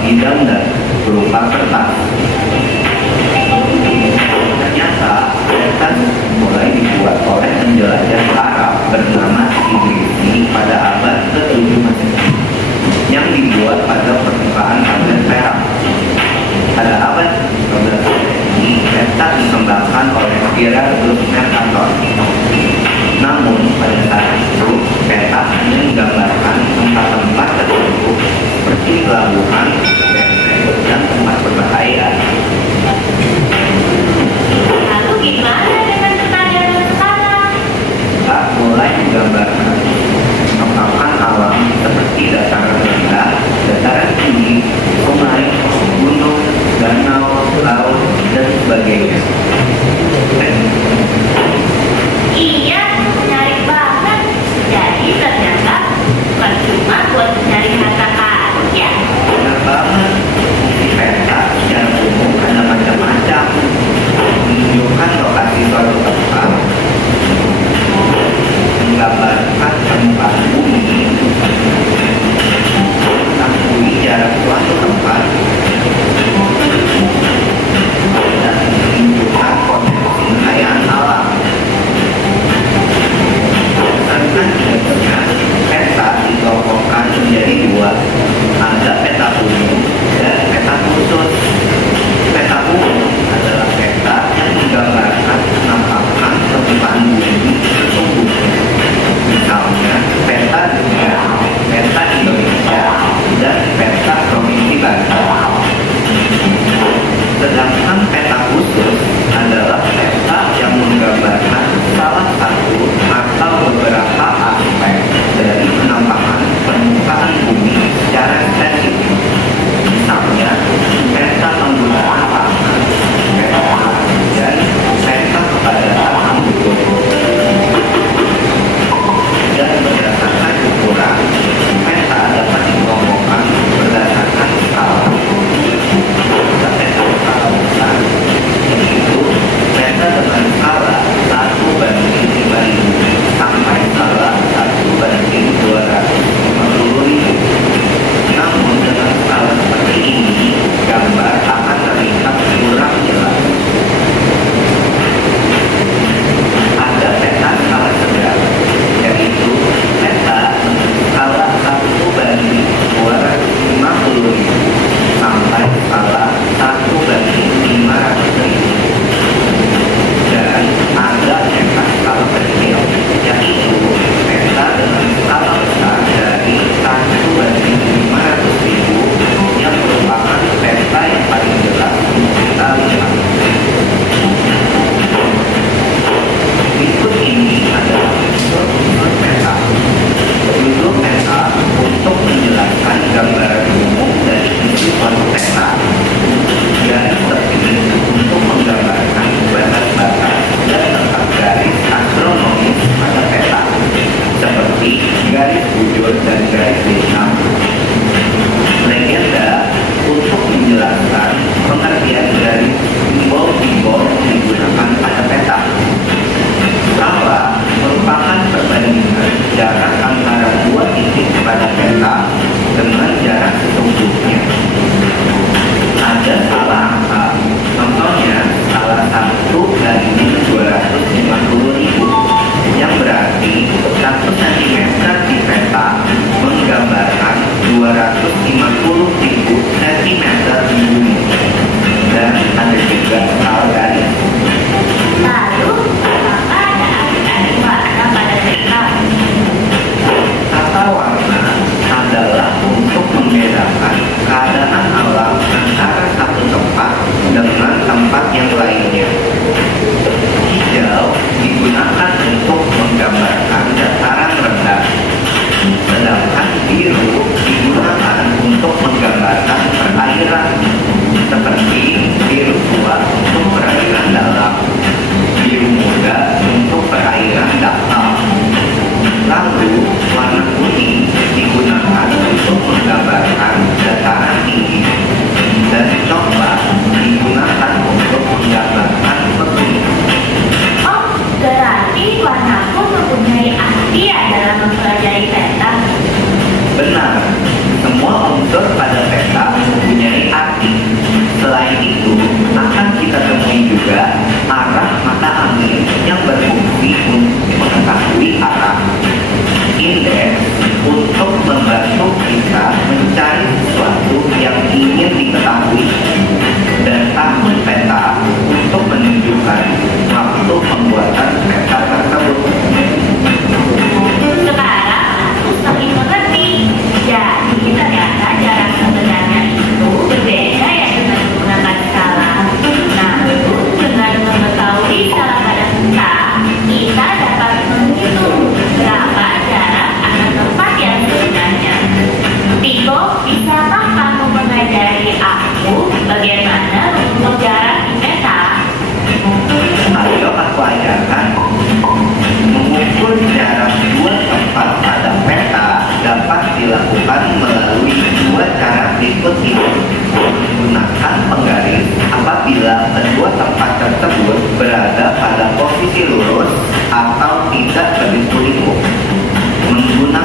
bidang dan berupa kertas. Ternyata peta mulai dibuat oleh penjelajah Arab bernama Idrisi pada abad ke-7 Masehi yang dibuat pada permukaan abad perak. Pada abad 12 ini peta dikembangkan oleh Gerardus Mercator. Namun pada saat itu peta hanya menggambarkan tempat-tempat tertentu seperti pelabuhan, benteng, dan tempat berbahaya. Lalu gimana dengan pertanyaan sekarang? Kita mulai menggambarkan penampakan alam seperti dataran rendah, dataran tinggi, sungai, gunung, danau, laut, dan sebagainya. Iya, menarik banget. Jadi ternyata bukan cuma buat mencari harta karun ya. Benar banget. Di peta secara umum ada macam-macam. Menunjukkan lokasi suatu tempat, menggambarkan permukaan bumi, mengetahui jarak suatu tempat, dan menunjukkan potensi kekayaan alam. Berdasarkan metodenya, peta dikelompokkan menjadi dua, ada peta umum dan peta khusus. Peta umum adalah peta yang menggambarkan penampakan permukaan bumi sesungguhnya. Misalnya peta dunia, peta Indonesia, dan peta provinsi Banten. Sedangkan peta khusus adalah peta yang menggambarkan salah satu atau beberapa aspek dari penampakan permukaan bumi secara spesifik. Misalnya peta penggunaan tanah, peta dan peta kepadatan penduduk. Dan berdasarkan ukuran, peta dapat dikelompokkan berdasarkan skala. Peta skala besar, yaitu peta dengan skala 1:5.000 sampai skala 1:250.000. Namun dengan skala seperti ini, gambar akan terlihat kurang jelas. Ada peta skala sedang, yaitu peta skala 1:250.000 sampai skala 1:500.000. Dan ada peta skala kecil, yaitu peta dengan skala besar dari 1:500.000 yang merupakan peta yang paling jelas untuk kita lihat. Berikut ini adalah unsur peta. Unsur peta untuk menjelaskan gambaran umum dari isi suatu peta. Garis terpilih untuk menggambarkan batas-batas dan letak garis astronomis pada peta, seperti garis bujur dan garis bintang. Legenda untuk menjelaskan pengertian garis simbol-simbol yang digunakan pada peta. Skala merupakan perbandingan jarak antara dua titik pada peta dengan jarak sesungguhnya. Ada skala angka, contohnya skala 1:250.000, yang berarti 1 cm di peta menggambarkan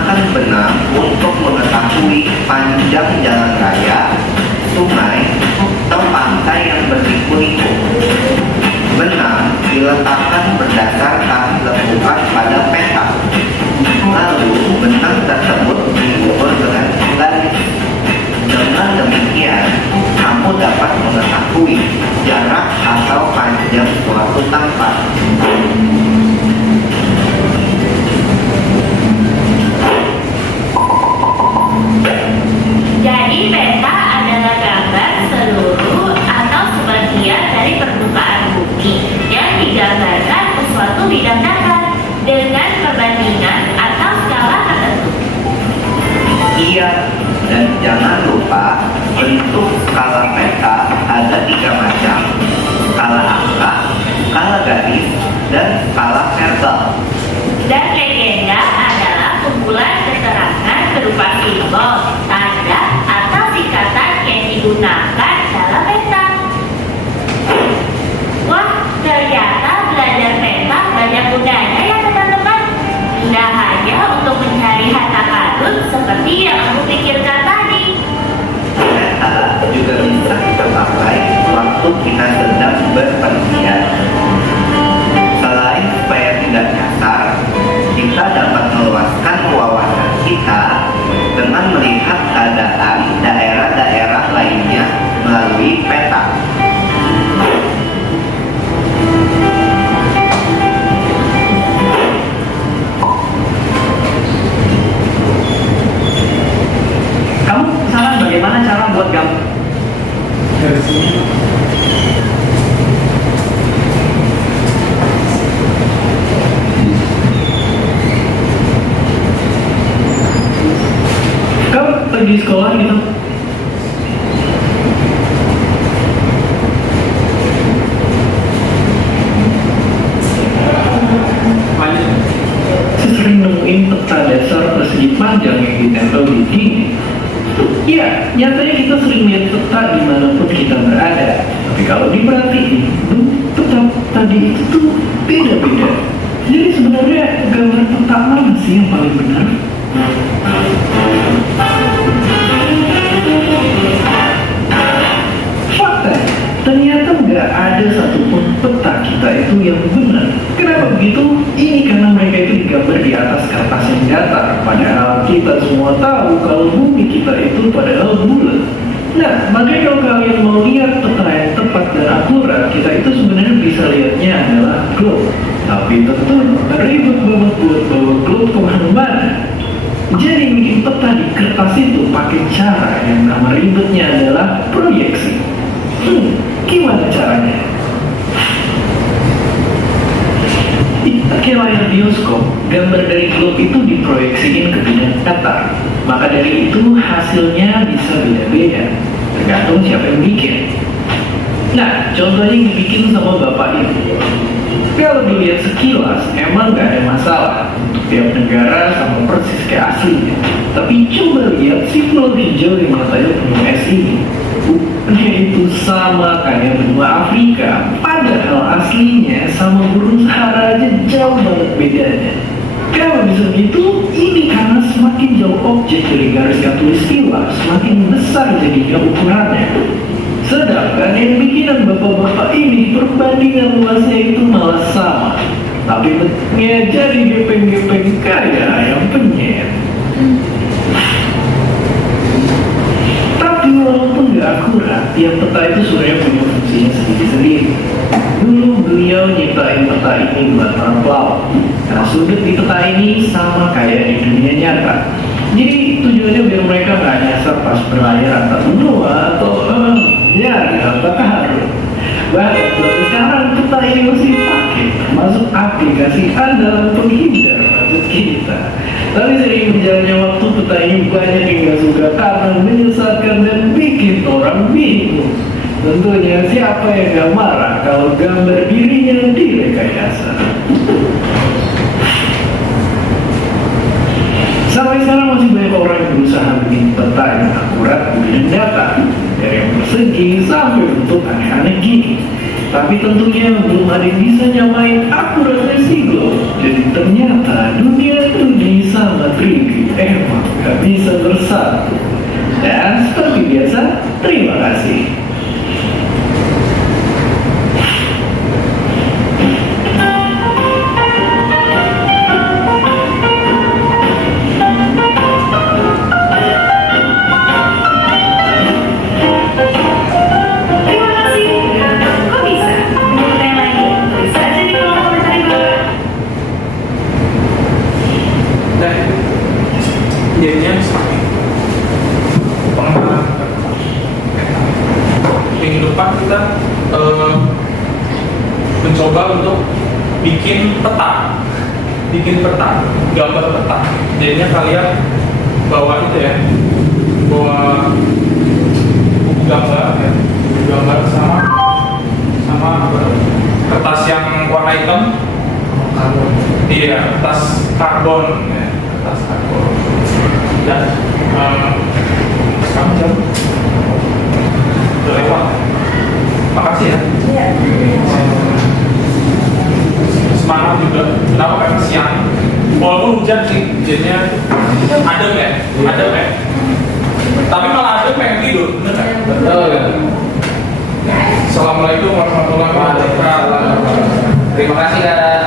menggunakan benang untuk mengetahui panjang jalan raya, sungai, atau pantai yang berliku-liku. Benang diletakkan berdasarkan lekukan pada peta. Lalu benang tersebut diukur dengan garis. Dengan demikian, kamu dapat mengetahui jarak atau panjang suatu tempat. Jadi peta adalah gambar seluruh atau sebagian dari permukaan bumi yang digambarkan ke suatu bidang data dengan perbandingan atau skala tertentu. Iya, dan jangan lupa bentuk skala peta ada 3 macam: skala angka, skala garis, dan skala verbal. Dan legenda adalah kumpulan keterangan berupa simbol, tanda, atau singkatan yang digunakan dalam peta. Wah, ternyata belajar peta banyak gunanya ya teman-teman. Tidak hanya untuk mencari harta karun seperti yang aku pikirkan tadi. Peta juga bisa kita pakai waktu kita sedang berpergian. Selain supaya tidak nyasar, kita dapat meluaskan wawasan kita dengan melihat keadaan daerah-daerah lainnya melalui peta. Kamu saran bagaimana cara buat gambar? Dari sini. Kamu pergi sekolah gitu? Lanjut. Saya sering nemuin peta dasar persegi panjang yang ditempel di dinding. Ya, nyatanya kita sering lihat peta dimanapun kita berada. Tapi kalau diperhatiin, peta tadi itu tuh beda-beda. Jadi sebenarnya gambar peta mana sih yang paling benar? Fakta, ternyata nggak ada satupun peta kita itu yang benar. Kenapa begitu? Ini karena mereka itu digambar di atas kertas yang datar. Padahal kita semua tahu kalau bumi kita itu padahal bulat. Nah, makanya kalau kalian mau lihat peta yang tepat dan akurat, kita itu sebenarnya bisa lihatnya adalah globe. Tapi tentu ribet banget buat bawa globe kemana-mana. Jadi bikin peta di kertas itu pakai cara yang nama ribetnya adalah proyeksi. Gimana caranya? Pakai layar bioskop, gambar dari globe itu diproyeksiin ke bidang datar. Maka dari itu hasilnya bisa beda-beda, tergantung siapa yang bikin. Nah, contohnya yang dibikin sama bapak itu. Kalau dilihat sekilas, emang gak ada masalah untuk tiap negara sama persis kayak aslinya. Tapi coba lihat simbol hijau di matanya penuh es ini. Buktinya itu sama kayak benua Afrika, padahal aslinya sama burung Sahara aja jauh banget bedanya. Kalau bisa gitu, ini karena semakin jauh objek dari garis khatulistiwa, semakin besar jadinya ukurannya. Sedangkan yang bikinan bapak-bapak ini perbandingan luasnya itu malah sama, tapi bentuknya jadi gepeng-gepeng kayak ayam penyet. Tapi walaupun gak akurat, tiap peta itu sebenarnya punya fungsinya sendiri-sendiri. Dulu beliau nyiptain peta ini buat para pelaut. Nah, sudut di peta ini sama kayak di dunia nyata. Jadi tujuannya biar mereka nggak nyasar pas berlayar antar benua atau ya harta karun. Bahkan sekarang peta ini masih dipakai, termasuk aplikasi andalan penghindar maksud kita. Tapi sering berjalannya waktu peta ini banyak yang nggak suka karena menyesatkan dan bikin orang bingung. Tentunya siapa yang gak marah kalau gambar dirinya direkayasa. Sampai sekarang masih banyak orang yang berusaha bikin peta yang akurat bidang data, dari yang persegi sampai bentuk aneh-aneh gini. Tapi tentunya belum ada yang bisa nyamain akuratnya si globe. Jadi ternyata dunia Ini sama Tridi emang gak bisa bersatu. Dan seperti biasa, terima kasih. Terima kasih. Kok bisa? Menurut yang lain, bisa aja di kolom komentar di bawah. Dan jadinya semakin pengenalan minggu depan kita mencoba untuk bikin peta, gambar peta. Jadinya kalian bawa itu ya, bawa buku gambar ya, gambar sama apa, kertas yang warna hitam. Iya, kertas karbon ya, kertas karbon. Dan sekarang jam udah lewat. Makasih ya. Iya. Semangat juga. Kenapa? Karena siang. Walaupun hujan sih, jadinya adem ya, Tapi malah adem pengen tidur, bener nggak? Betul. Assalamualaikum warahmatullahi wabarakatuh. Terima kasih, Kak.